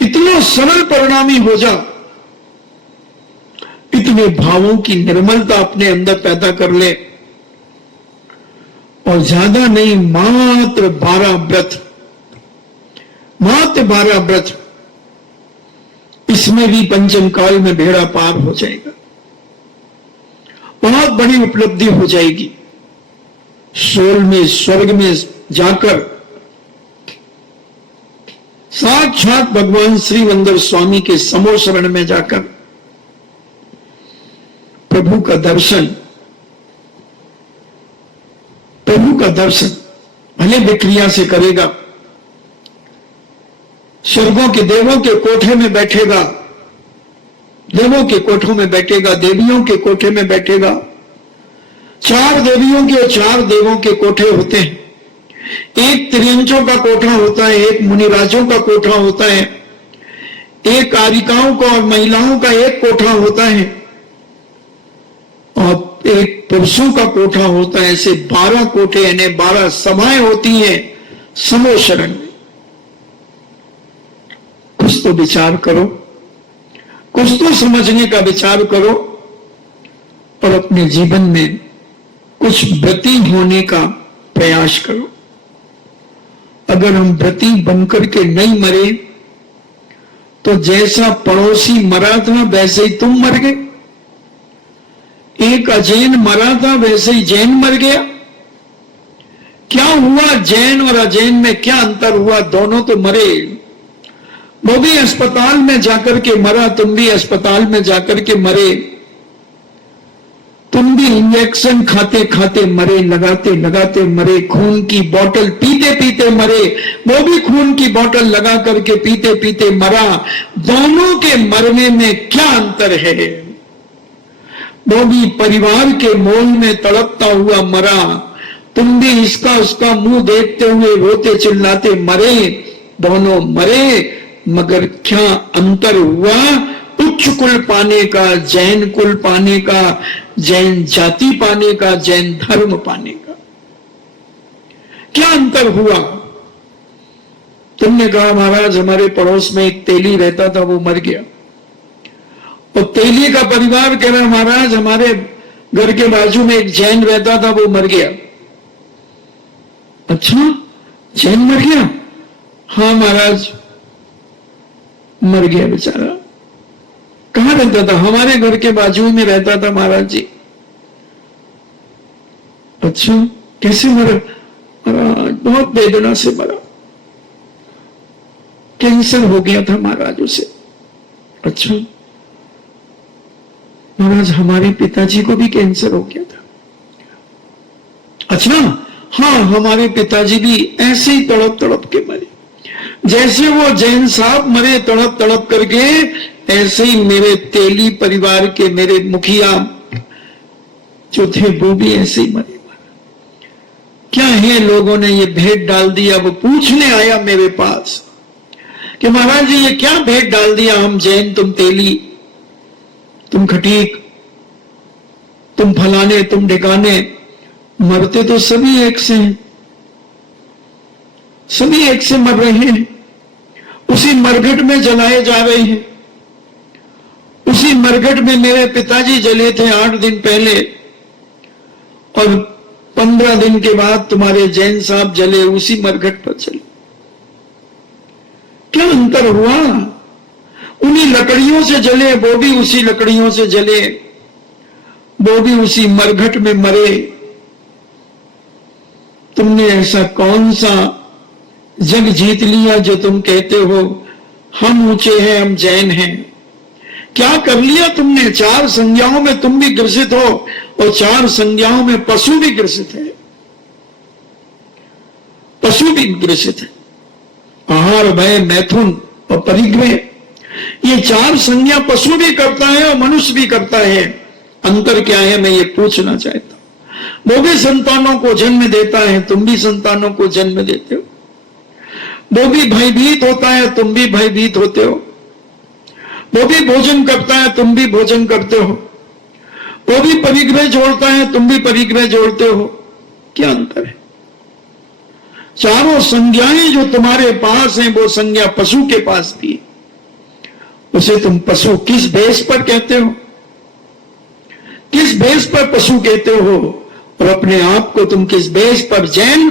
इतना सरल परिणामी हो जा, इतने भावों की निर्मलता अपने अंदर पैदा कर ले, और ज्यादा नहीं, मात्र 12 व्रत, मात्र 12 व्रत, इसमें भी पंचम काल में बेड़ा पार हो जाएगा। बहुत बड़ी उपलब्धि हो जाएगी। 16वें स्वर्ग में जाकर साक्षात भगवान श्री वंदर स्वामी के समो शरण में जाकर प्रभु का दर्शन, प्रभु का दर्शन भले विक्रिया से करेगा, स्वर्गों के देवों के कोठे में बैठेगा, देवों के कोठों में बैठेगा, देवियों के कोठे में बैठेगा। 4 देवियों के और 4 देवों के कोठे होते हैं। एक त्रियंचों का कोठा होता है, एक मुनिराजों का कोठा होता है, एक आरिकाओं का और महिलाओं का एक कोठा होता है, और एक पुरुषों का कोठा होता है। ऐसे 12 कोठे यानी 12 सभाएं होती हैं समो शरण में। कुछ तो विचार करो, कुछ तो समझने का विचार करो और अपने जीवन में कुछ व्रती होने का प्रयास करो। अगर हम व्रती बनकर के नहीं मरे तो जैसा पड़ोसी मरा था वैसे ही तुम मर गए। एक अजैन मरा था वैसे ही जैन मर गया। क्या हुआ? जैन और अजैन में क्या अंतर हुआ? दोनों तो मरे। वो भी अस्पताल में जाकर के मरा, तुम भी अस्पताल में जाकर के मरे। तुम भी इंजेक्शन खाते खाते मरे, लगाते लगाते मरे, खून की बोतल पीते पीते मरे, वो भी खून की बोतल लगा करके पीते पीते मरा। दोनों के मरने में क्या अंतर है? वो भी परिवार के मोल में तड़पता हुआ मरा, तुम भी इसका उसका मुंह देखते हुए रोते चिल्लाते मरे। दोनों मरे, मगर क्या अंतर हुआ? उच्च कुल पाने का, जैन कुल पाने का, जैन जाति पाने का, जैन धर्म पाने का क्या अंतर हुआ? तुमने कहा महाराज हमारे पड़ोस में एक तेली रहता था, वो मर गया। और तेली का परिवार कह रहा महाराज हमारे घर के बाजू में एक जैन रहता था, वो मर गया। अच्छा, जैन मर गया? हाँ महाराज मर गया बेचारा। कहां रहता था? हमारे घर के बाजू में रहता था महाराज जी। अच्छा, कैसे मरा? महाराज बहुत वेदना से मरा, कैंसर हो गया था महाराज उसे। अच्छा महाराज हमारे पिताजी को भी कैंसर हो गया था। अच्छा, हाँ हमारे पिताजी भी ऐसे ही तड़प तड़प के मरे। जैसे वो जैन साहब मरे तड़प तड़प करके, ऐसे ही मेरे तेली परिवार के मेरे मुखिया जो थे वो भी ऐसे ही मरे। क्या है, लोगों ने ये भेंट डाल दिया। वो पूछने आया मेरे पास कि महाराज जी ये क्या भेंट डाल दिया? हम जैन, तुम तेली, तुम खटीक, तुम फलाने, तुम ढिकाने। मरते तो सभी एक से हैं, सभी एक से मर रहे हैं। उसी मरघट में जलाए जा रहे हैं। उसी मरघट में मेरे पिताजी जले थे 8 दिन पहले, और 15 दिन के बाद तुम्हारे जैन साहब जले, उसी मरघट पर चले। क्या अंतर हुआ? उन्हीं लकड़ियों से जले, वो भी उसी लकड़ियों से जले, वो भी उसी मरघट में मरे। तुमने ऐसा कौन सा जग जीत लिया जो तुम कहते हो हम ऊंचे हैं, हम जैन हैं? क्या कर लिया तुमने? 4 संज्ञाओं में तुम भी ग्रसित हो और 4 संज्ञाओं में पशु भी ग्रसित है। पशु भी ग्रसित है। आहार, भय, मैथुन और परिग्रह, ये 4 संज्ञा पशु भी करता है और मनुष्य भी करता है। अंतर क्या है मैं ये पूछना चाहता हूं। वो भी संतानों को जन्म देता है, तुम भी संतानों को जन्म देते हो। वो भी भयभीत होता है, तुम भी भयभीत होते हो। वो भी भोजन करता है, तुम भी भोजन करते हो। वो भी परिग्रह जोड़ता है, तुम भी परिग्रह जोड़ते हो। क्या अंतर है? चारों संज्ञाएं जो तुम्हारे पास हैं वो संज्ञा पशु के पास भी। उसे तुम पशु किस बेस पर कहते हो? किस बेस पर पशु कहते हो? और अपने आप को तुम किस बेस पर जैन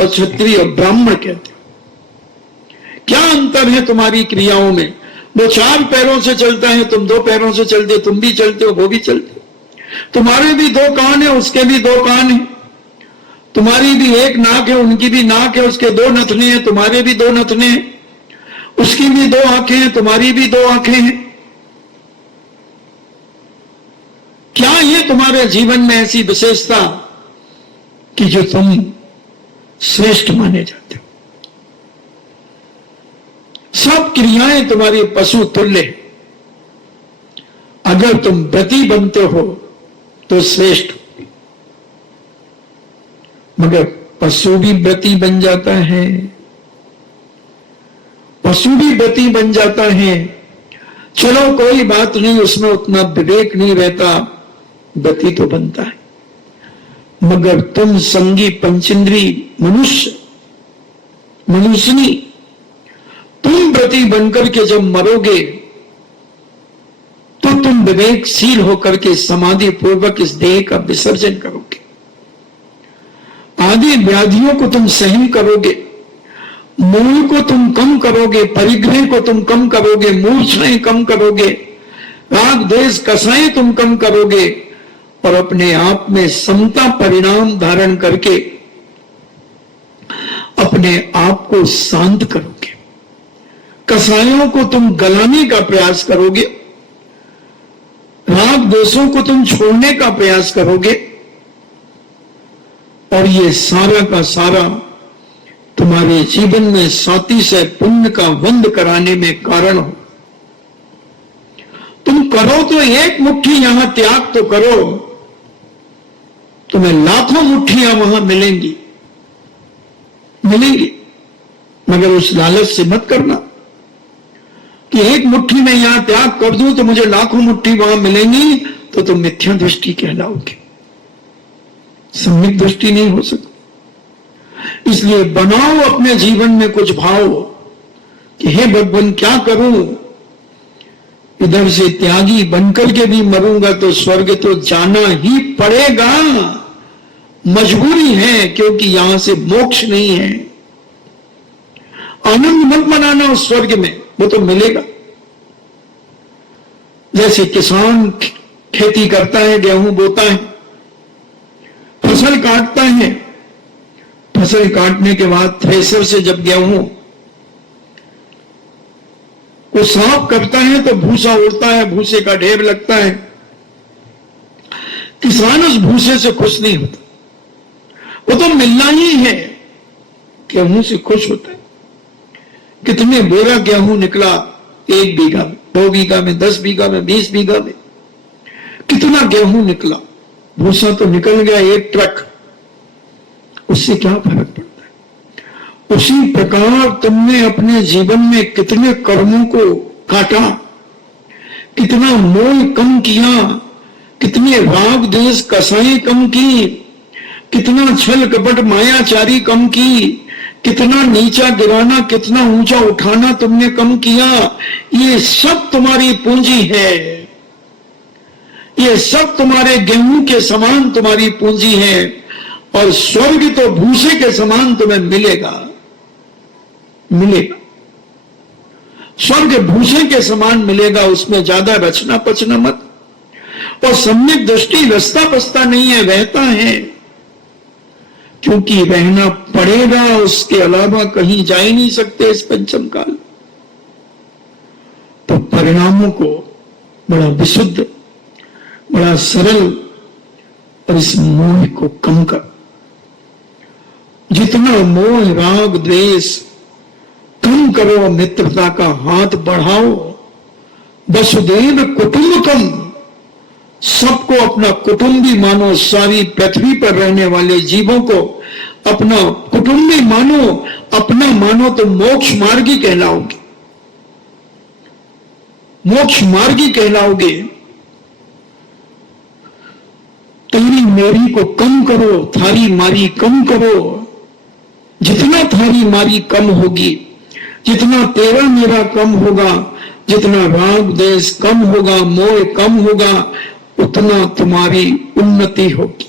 और क्षत्रिय और ब्राह्मण कहते हो? क्या अंतर है तुम्हारी क्रियाओं में? वो 4 पैरों से चलता है, तुम 2 पैरों से चलते हो। तुम भी चलते हो, वो भी चलते हो। तुम्हारे भी 2 कान है, उसके भी 2 कान है। तुम्हारी भी 1 नाक है, उनकी भी नाक है, उसके 2 नथने हैं, तुम्हारे भी 2 नथने हैं। उसकी भी 2 आंखें हैं, तुम्हारी भी 2 आंखें हैं। क्या ये तुम्हारे जीवन में ऐसी विशेषता कि जो तुम श्रेष्ठ माने जाते हो? सब क्रियाएं तुम्हारी पशु तुल्य। अगर तुम व्रती बनते हो तो श्रेष्ठ, मगर पशु भी व्रती बन जाता है, पशु भी व्रती बन जाता है। चलो कोई बात नहीं, उसमें उतना विवेक नहीं रहता, व्रती तो बनता है। मगर तुम संगी पंचेंद्री मनुष्य, मनुष्यनी, तुम व्रती बनकर के जब मरोगे तो तुम विवेकशील होकर के समाधि पूर्वक इस देह का विसर्जन करोगे, आदि व्याधियों को तुम सहन करोगे, मोह को तुम कम करोगे, परिग्रह को तुम कम करोगे, मूर्छाएं कम करोगे, राग द्वेष कसाएं तुम कम करोगे, और अपने आप में समता परिणाम धारण करके अपने आप को शांत करोगे, कसायों को तुम गलाने का प्रयास करोगे, राग दोषों को तुम छोड़ने का प्रयास करोगे, और ये सारा का सारा तुम्हारे जीवन में साथी से पुण्य का वंद कराने में कारण हो। तुम करो तो एक मुट्ठी यहां त्याग तो करो, तुम्हें लाखों मुट्ठियां वहां मिलेंगी, मिलेंगी, मगर उस लालच से मत करना कि एक मुट्ठी में यहां त्याग कर दूं तो मुझे लाखों मुट्ठी वहां मिलेंगी, तो तुम मिथ्या दृष्टि कहलाओगे, सम्यक दृष्टि नहीं हो सकती। इसलिए बनाओ अपने जीवन में कुछ भाव कि हे भगवान क्या करूं, इधर से त्यागी बनकर के भी मरूंगा तो स्वर्ग तो जाना ही पड़ेगा, मजबूरी है, क्योंकि यहां से मोक्ष नहीं है। आनंद मत मनाना उस स्वर्ग में, वो तो मिलेगा। जैसे किसान खेती करता है, गेहूं बोता है, फसल काटता है, फसल काटने के बाद थ्रेसर से जब गेहूं को साफ करता है तो भूसा उड़ता है, भूसे का ढेर लगता है। किसान उस भूसे से खुश नहीं होता, वो तो मिलना ही है, गेहूं से खुश होता है। कितने बोरा गेहूं निकला, 1 बीघा में, 2 बीघा में, 10 बीघा में, 20 बीघा में, कितना गेहूं निकला, भूसा तो निकल गया 1 ट्रक, उससे क्या फर्क पड़ता है। उसी प्रकार तुमने अपने जीवन में कितने कर्मों को काटा, कितना मोह कम किया, कितने राग द्वेष कसाई कम की, कितना छल कपट मायाचारी कम की, कितना नीचा गिराना, कितना ऊंचा उठाना तुमने कम किया। ये सब तुम्हारी पूंजी है, ये सब तुम्हारे गेहूं के समान तुम्हारी पूंजी है, और स्वर्ग तो भूसे के समान तुम्हें मिलेगा, मिलेगा, स्वर्ग भूसे के समान मिलेगा, उसमें ज्यादा रचना पचना मत। और सम्यक दृष्टि रस्ता पस्ता नहीं है, रहता है, क्योंकि रहना पड़ेगा, उसके अलावा कहीं जा ही नहीं सकते इस पंचम काल। तो परिणामों को बड़ा विशुद्ध, बड़ा सरल, और इस मोह को कम कर। जितना मोह राग द्वेष कम करो, मित्रता का हाथ बढ़ाओ, वसुदेव कुटुंबकम, सबको अपना कुटुंबी मानो, सारी पृथ्वी पर रहने वाले जीवों को अपना कुटुंबी मानो, अपना मानो, तो मोक्ष मार्गी कहलाओगे, मोक्ष मार्गी कहलाओगे। तेरी मेरी को कम करो, थारी मारी कम करो। जितना थारी मारी कम होगी, जितना तेरा मेरा कम होगा, जितना राग द्वेष कम होगा, मोह कम होगा, उतना तुम्हारी उन्नति होगी,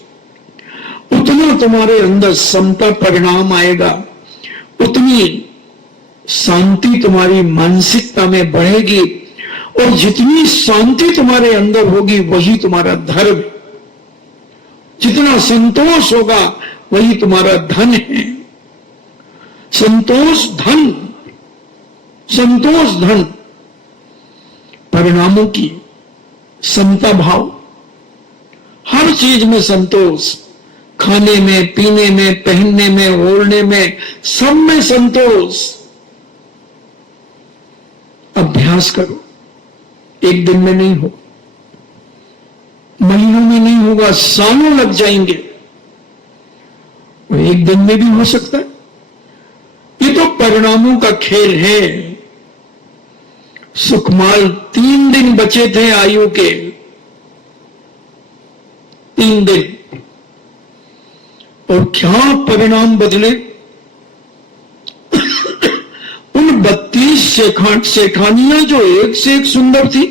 उतना तुम्हारे अंदर समता परिणाम आएगा, उतनी शांति तुम्हारी मानसिकता में बढ़ेगी, और जितनी शांति तुम्हारे अंदर होगी वही तुम्हारा धर्म, जितना संतोष होगा वही तुम्हारा धन है। संतोष धन, संतोष धन, परिणामों की समता भाव, हर चीज में संतोष, खाने में, पीने में, पहनने में, ओढ़ने में, सब में संतोष। अभ्यास करो, एक दिन में नहीं हो, महीनों में नहीं होगा, सालों लग जाएंगे, और एक दिन में भी हो सकता है। ये तो परिणामों का खेल है। सुखमाल 3 दिन बचे थे आयु के, 3 दिन, और क्या परिणाम बदले। उन 32 सेठानियां जो एक से एक सुंदर थी,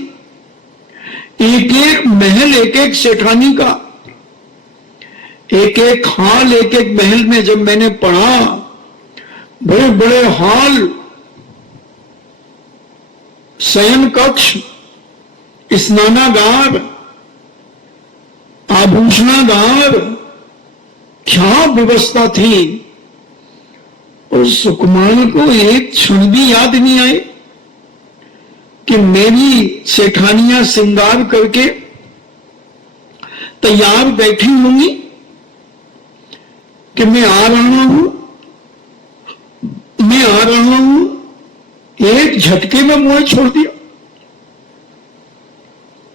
एक एक महल एक एक सेठानी का, एक एक हाल एक एक महल में जब मैंने पढ़ा, बड़े बड़े हाल, शयन कक्ष, स्नानागार, आभूषणागार, क्या व्यवस्था थी। और सुकुमार को एक क्षण भी याद नहीं आए कि मेरी सेठानियां श्रृंगार करके तैयार बैठी होंगी कि मैं आ रहा हूं, मैं आ रहा हूं। एक झटके में मोह छोड़ दिया,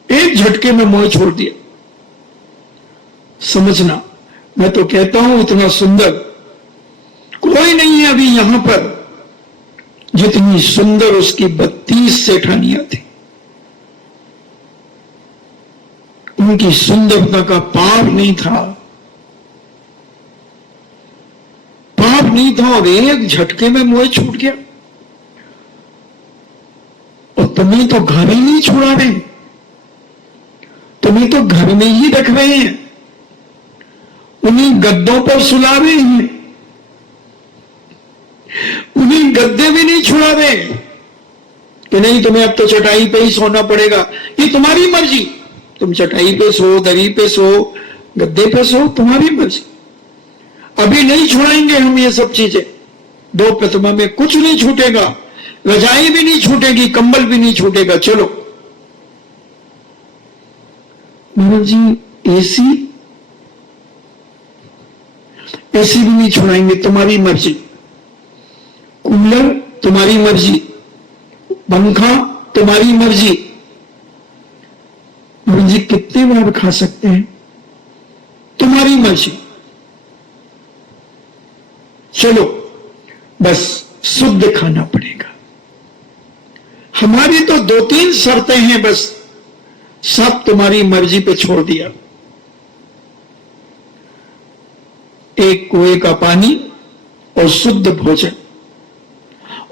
एक झटके में मोह छोड़ दिया। समझना, मैं तो कहता हूं इतना सुंदर कोई नहीं है अभी यहां पर जितनी सुंदर उसकी 32 सेठानियां थी। उनकी सुंदरता का पार नहीं था, पार नहीं था, और एक झटके में मोह छूट गया। और तुम्हें तो घर ही नहीं छुड़ा रहे, तुम्हें तो घर में ही रख रहे हैं, उन्हीं गद्दों पर सुला रहे हैं, उन्हीं गद्दे भी नहीं छुड़ा रहे कि नहीं तुम्हें अब तो चटाई पे ही सोना पड़ेगा। ये तुम्हारी मर्जी, तुम चटाई पे सो, दरी पे सो, गद्दे पे सो, तुम्हारी मर्जी। अभी नहीं छुड़ाएंगे हम ये सब चीजें। 2 प्रतिमा में कुछ नहीं छूटेगा, रजाई भी नहीं छूटेगी, कंबल भी नहीं छूटेगा। चलो महाराज जी, एसी भी नहीं छुड़ाएंगे, तुम्हारी मर्जी। कूलर तुम्हारी मर्जी, पंखा तुम्हारी मर्जी। महाराज जी कितने बार खा सकते हैं, तुम्हारी मर्जी। चलो बस शुद्ध खाना पड़ेगा। हमारी तो 2-3 शर्तें हैं, बस सब तुम्हारी मर्जी पे छोड़ दिया। एक कुएं का पानी और शुद्ध भोजन,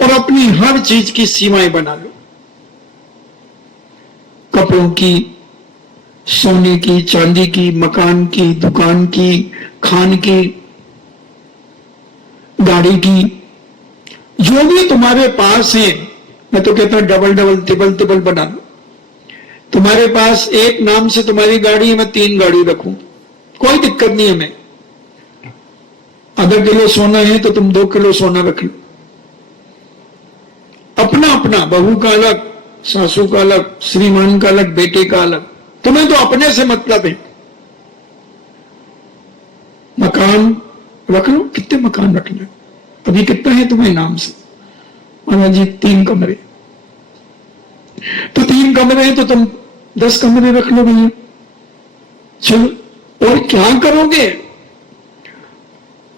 और अपनी हर चीज की सीमाएं बना लो। कपड़ों की, सोने की, चांदी की, मकान की, दुकान की, खान की, गाड़ी की, जो भी तुम्हारे पास है। मैं तो कहता हूं डबल डबल, ट्रिपल ट्रिपल बना लो। तुम्हारे पास एक नाम से तुम्हारी गाड़ी है, मैं 3 गाड़ी रखूं, कोई दिक्कत नहीं है। मैं आधा किलो सोना है तो तुम 2 किलो सोना रख लो। अपना अपना, बहू का अलग, सासू का अलग, श्रीमान का अलग, बेटे का अलग। तुम्हें तो अपने से मतलब है। मकान रख लो, कितने मकान रखना है, अभी कितना है तुम्हें नाम से। महाराज जी 3 कमरे, तो 3 कमरे हैं तो तुम 10 कमरे रख लो भैया। चलो, और क्या करोगे,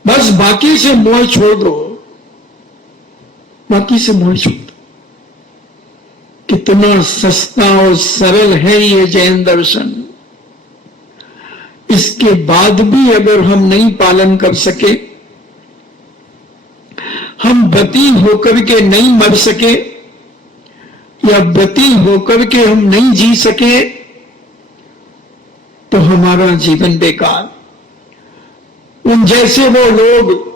बस बाकी से मोह छोड़ दो, बाकी से मोह छोड़ दो। कितना सस्ता और सरल है ये जैन दर्शन। इसके बाद भी अगर हम नहीं पालन कर सके, हम व्रती होकर के नहीं मर सके, या व्रती होकर के हम नहीं जी सके, तो हमारा जीवन बेकार। उन जैसे वो लोग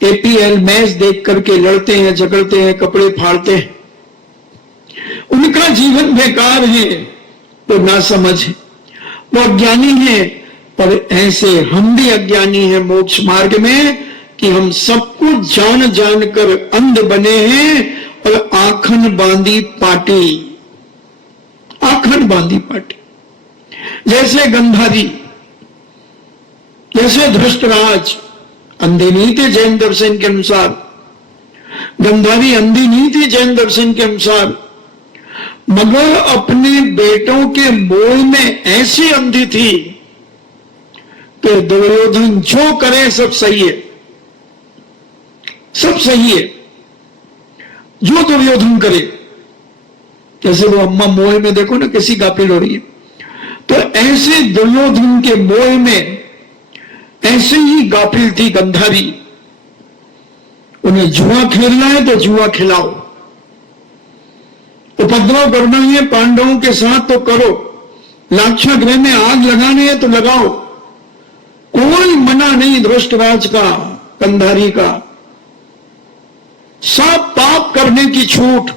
एपीएल मैच देख करके लड़ते हैं, झगड़ते हैं, कपड़े फाड़ते हैं, उनका जीवन बेकार है, तो ना समझ है, वो अज्ञानी है। पर ऐसे हम भी अज्ञानी हैं मोक्ष मार्ग में, कि हम सब कुछ जान जान कर अंध बने हैं, और आखन बांधी पाटी, आखन बांधी पाटी। जैसे गंधारी, जैसे धृष्टराज अंधे नहीं थे जैन दर्शन के अनुसार, गंधारी अंधी नहीं थी जैन दर्शन के अनुसार, मगर अपने बेटों के मोह में ऐसी अंधी थी कि दुर्योधन जो करे सब सही है, सब सही है, जो दुर्योधन करे। जैसे वो अम्मा मोह में देखो ना कैसी गाफिल हो रही है, तो ऐसे दुर्योधन के मोह में ऐसे ही गाफिल थी गंधारी। उन्हें जुआ खेलना है तो जुआ खिलाओ, उपद्रव करना है पांडवों के साथ तो करो, लाक्षागृह में आग लगानी है तो लगाओ, कोई मना नहीं धृष्टराज का, गंधारी का। सब पाप करने की छूट,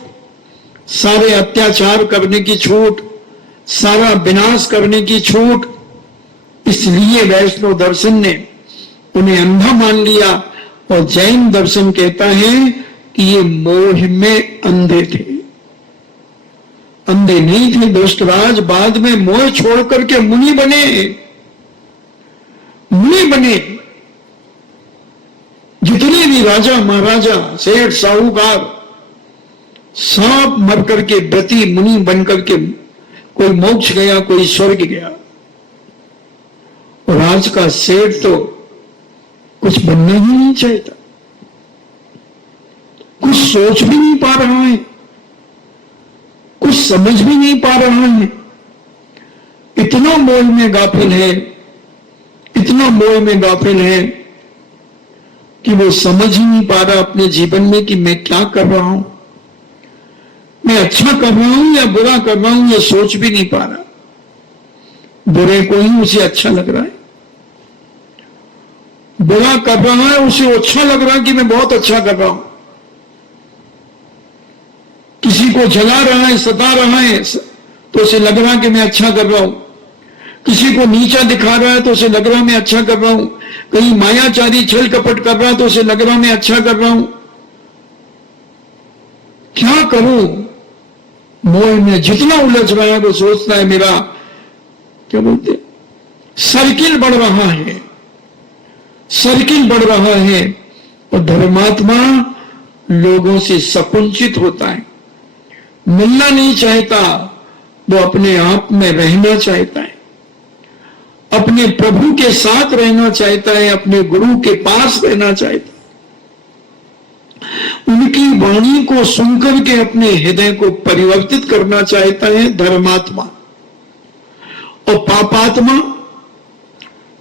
सारे अत्याचार करने की छूट, सारा विनाश करने की छूट। इसलिए वैष्णव दर्शन ने उन्हें अंधा मान लिया, और जैन दर्शन कहता है कि ये मोह में अंधे थे, अंधे नहीं थे। धृष्टराज बाद में मोह छोड़ करके मुनि बने, मुनि बने। जितने भी राजा महाराजा सेठ साहूकार सब मर करके व्रती मुनि बन करके, कोई मोक्ष गया, कोई स्वर्ग गया। और आज का सेठ तो कुछ बनना ही नहीं चाहता, कुछ सोच भी नहीं पा रहा है, कुछ समझ भी नहीं पा रहा है। इतना मोह में गाफिल है, इतना मोह में गाफिल है कि वो समझ ही नहीं पा रहा अपने जीवन में कि मैं क्या कर रहा हूं, मैं अच्छा कर रहा हूं या बुरा कर रहा हूं, ये सोच भी नहीं पा रहा। बुरे को ही उसे अच्छा लग रहा है, बुरा कर रहा है उसे अच्छा लग रहा है कि मैं बहुत अच्छा कर रहा हूं। किसी को जला रहा है, सता रहा है, तो उसे लग रहा है कि मैं अच्छा कर रहा हूं। किसी को नीचा दिखा रहा है तो उसे लग रहा है मैं अच्छा कर रहा हूं। कहीं मायाचारी छल कपट कर रहा है तो उसे लग रहा है मैं अच्छा कर रहा हूं। क्या करूं? मोह में जितना उलझ रहा है वो सोचता है मेरा, क्या बोलते, सर्किल बढ़ रहा है, सर्किल बढ़ रहा है। और धर्मात्मा लोगों से संकुचित होता है, मिलना नहीं चाहता, वो अपने आप में रहना चाहता है, अपने प्रभु के साथ रहना चाहता है, अपने गुरु के पास रहना चाहता है, उनकी वाणी को सुनकर के अपने हृदय को परिवर्तित करना चाहता है धर्मात्मा। और पापात्मा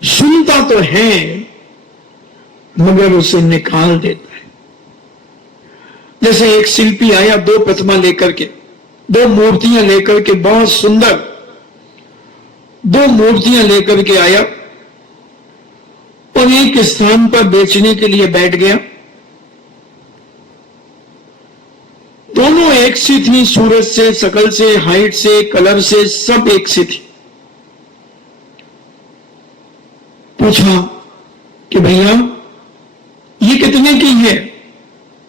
सुनता तो है मगर उसे निकाल देता है। जैसे एक शिल्पी आया 2 प्रतिमा लेकर के, 2 मूर्तियां लेकर के, बहुत सुंदर 2 मूर्तियां लेकर के आया और एक स्थान पर बेचने के लिए बैठ गया। दोनों एक सी थी, सूरज से, शकल से, हाइट से, कलर से, सब एक सी थी। पूछा कि भैया ये कितने की है?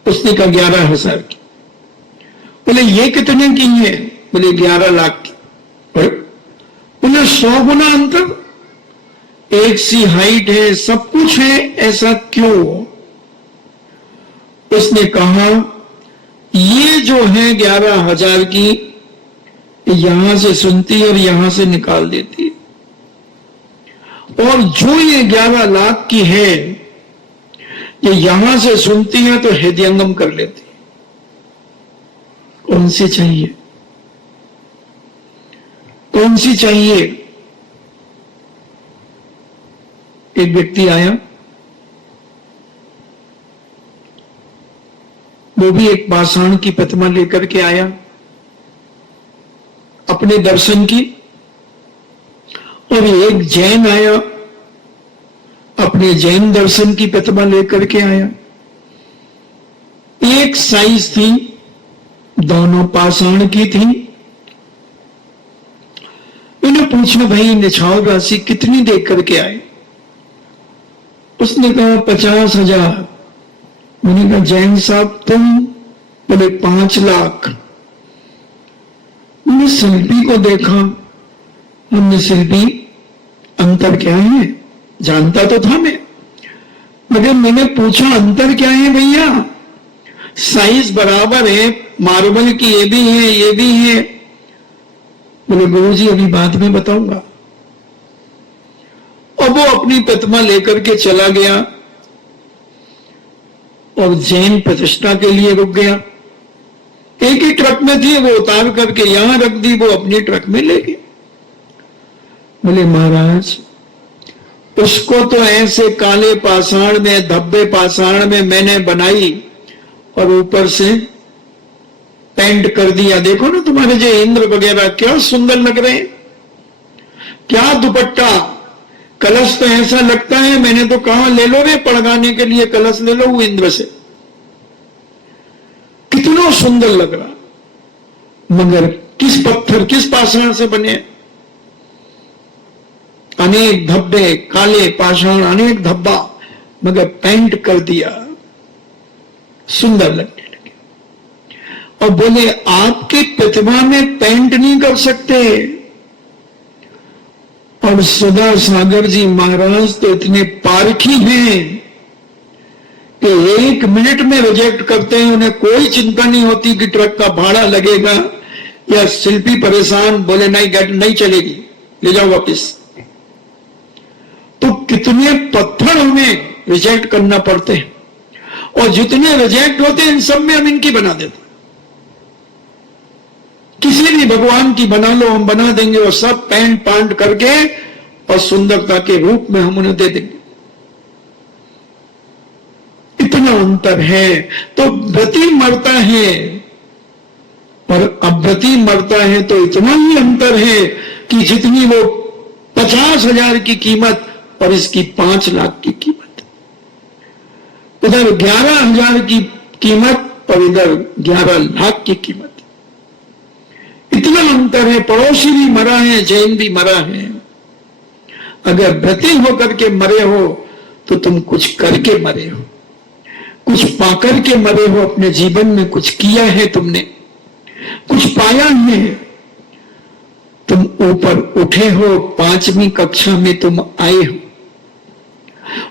उसने कहा 11,000 की। बोले ये कितने की है? बोले 11 लाख की। बोले 100 गुना अंतर, एक सी हाइट है, सब कुछ है, ऐसा क्यों? उसने कहा ये जो है 11,000 की, यहां से सुनती है और यहां से निकाल देती है, और जो ये 11 लाख की है ये यहां से सुनती है तो हृदयंगम कर लेती है। कौन सी चाहिए? कौन सी चाहिए? एक व्यक्ति आया, वो भी एक पाषाण की प्रतिमा लेकर के आया अपने दर्शन की, और एक जैन आया अपने जैन दर्शन की प्रतिमा लेकर के आया। एक साइज थी, दोनों पाषाण की थी। मैंने पूछा भाई निछावर राशि कितनी देख करके आए? उसने कहा 50,000। मैंने कहा जैन साहब तुम? बोले 5 लाख। मैंने शिल्पी को देखा, हमने शिल्पी अंतर क्या है जानता तो था मैं, मगर मैंने पूछा अंतर क्या है भैया? साइज बराबर है, मार्बल की ये भी है ये भी है, बोले गुरुजी अभी बाद में बताऊंगा। और वो अपनी प्रतिमा लेकर के चला गया और जैन प्रतिष्ठा के लिए रुक गया। एक ही ट्रक में थी, वो उतार करके यहां रख दी, वो अपनी ट्रक में ले गए। बोले महाराज उसको तो ऐसे काले पाषाण में, धब्बे पाषाण में मैंने बनाई और ऊपर से पेंट कर दिया। देखो ना तुम्हारे जो इंद्र वगैरह क्या सुंदर लग रहे हैं, क्या दुपट्टा, कलश तो ऐसा लगता है, मैंने तो कहा ले लो रे पड़गाने के लिए कलश ले लो वो इंद्र से, कितना सुंदर लग रहा। मगर किस पत्थर किस पाषाण से बने? अनेक धब्बे, काले पाषाण, अनेक धब्बा, मगर पेंट कर दिया, सुंदर लगने लगे। और बोले आपकी प्रतिमा में पेंट नहीं कर सकते। और सदा सागर जी महाराज तो इतने पारखी हैं कि 1 मिनट में रिजेक्ट करते हैं, उन्हें कोई चिंता नहीं होती कि ट्रक का भाड़ा लगेगा या शिल्पी परेशान, बोले नहीं चलेगी, ले जाओ वापिस। तो कितने पत्थर हमें रिजेक्ट करना पड़ते हैं, और जितने रिजेक्ट होते हैं इन सब में हम इनकी बना देते। किसी भी भगवान की बना लो, हम बना देंगे, और सब पेंट पांट करके और सुंदरता के रूप में हम उन्हें दे देंगे। इतना अंतर है। तो व्रती मरता है और अव्रती मरता है तो इतना ही अंतर है कि जितनी वो 50,000 की कीमत और इसकी 5 लाख की कीमत, उधर 11,000 की कीमत और इधर 11 लाख की कीमत, इतना अंतर है। पड़ोसी भी मरा है, जैन भी मरा है। अगर व्रती होकर के मरे हो तो तुम कुछ करके मरे हो, कुछ पाकर के मरे हो, अपने जीवन में कुछ किया है, तुमने कुछ पाया है, तुम ऊपर उठे हो, 5वीं कक्षा में तुम आए हो।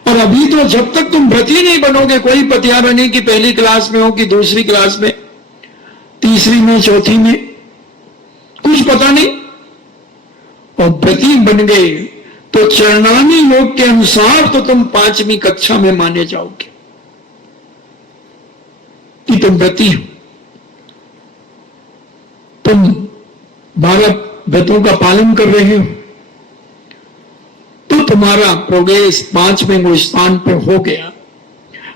और अभी तो जब तक तुम व्रती नहीं बनोगे, कोई पतियारा नहीं कि पहली क्लास में हो कि दूसरी क्लास में, तीसरी में, चौथी में, कुछ पता नहीं। और व्रती बन गए तो चरणानी योग के अनुसार तो तुम 5वीं कक्षा में माने जाओगे कि तुम व्रती हो। तुम 12 व्रतों का पालन कर रहे हो तो तुम्हारा प्रोग्रेस 5वें स्थान पे हो गया।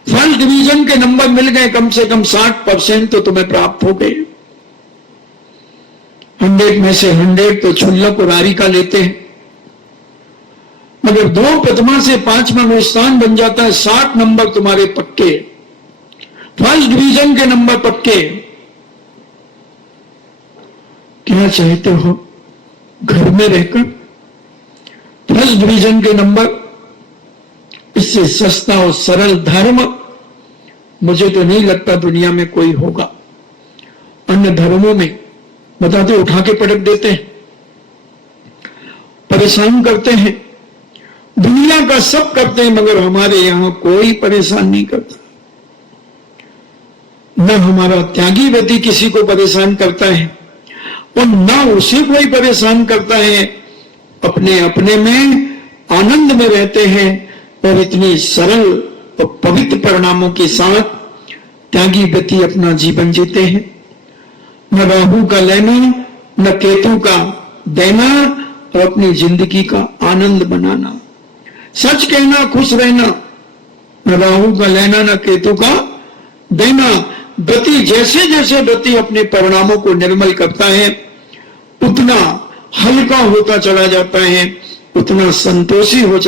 फर्स्ट डिवीजन के नंबर मिल गए, कम से कम 60% तो तुम्हें प्राप्त हो गए। 100 में से 100 तो क्षुल्लक और आरी का लेते हैं, मगर 2 प्रतिमा से 5वां स्थान बन जाता है। 60 नंबर तुम्हारे पक्के, फर्स्ट डिवीजन के नंबर पक्के। क्या चाहते हो घर में रहकर फर्स्ट डिवीजन के नंबर? इससे सस्ता और सरल धर्म मुझे तो नहीं लगता दुनिया में कोई होगा। अन्य धर्मों में बताते उठा के पटक देते हैं, परेशान करते हैं, दुनिया का सब करते हैं, मगर हमारे यहां कोई परेशान नहीं करता। न हमारा त्यागी व्यक्ति किसी को परेशान करता है और न उसे कोई परेशान करता है। अपने अपने में आनंद में रहते हैं और इतनी सरल और पवित्र परिणामों के साथ त्यागी व्यक्ति अपना जीवन जीते हैं। न राहु का लेना, न केतु का देना, और अपनी जिंदगी का आनंद बनाना, सच कहना, खुश रहना। न राहु का लेना, न केतु का देना। व्रती जैसे जैसे व्रती अपने परिणामों को निर्मल करता है उतना हल्का होता चला जाता है, उतना संतोषी हो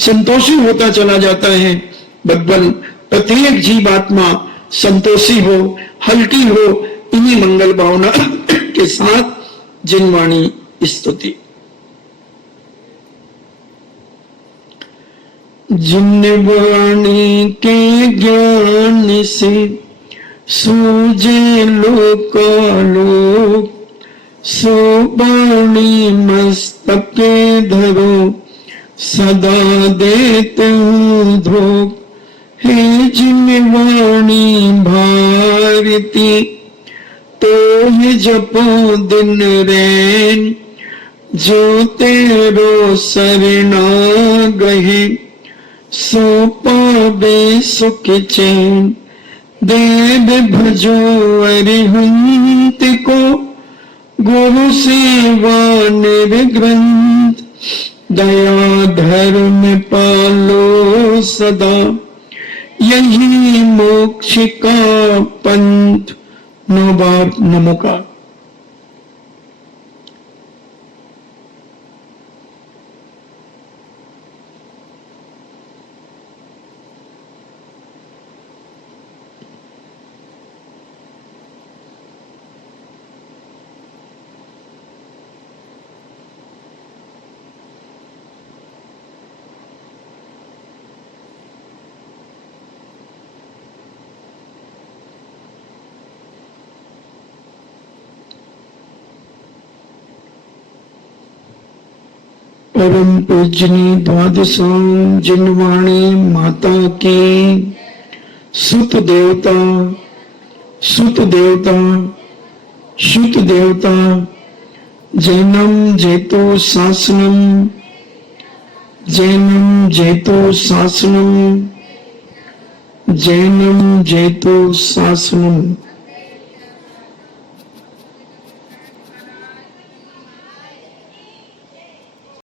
संतोषी होता चला जाता है। भगवान प्रत्येक जीवात्मा संतोषी हो, हल्की हो, इन्हीं मंगल भावना के साथ जिनवाणी स्तुति। जिनवाणी के ज्ञान से सूझे लोकालोक, सो वाणी मस्तक धरो सदा देते ध्रुव। हे जिनवाणी भारती तो ही जपो दिन रैन, जो तेरो सरना गहे, सो पावे सुख चैन। देव भजो अरिहंत को, गुरु सेवा निर्ग्रंथ। दया धर्म पालो सदा, यही मोक्ष का पंथ। 9 बार नमोकार। परम पूजनी द्वादशां जिनवाणी माता की, सुत देवता सुत देवता सुत देवता, जैनम जेतो शासनम, जैनम जेतो शासनम, जैनम जेतो शासनम।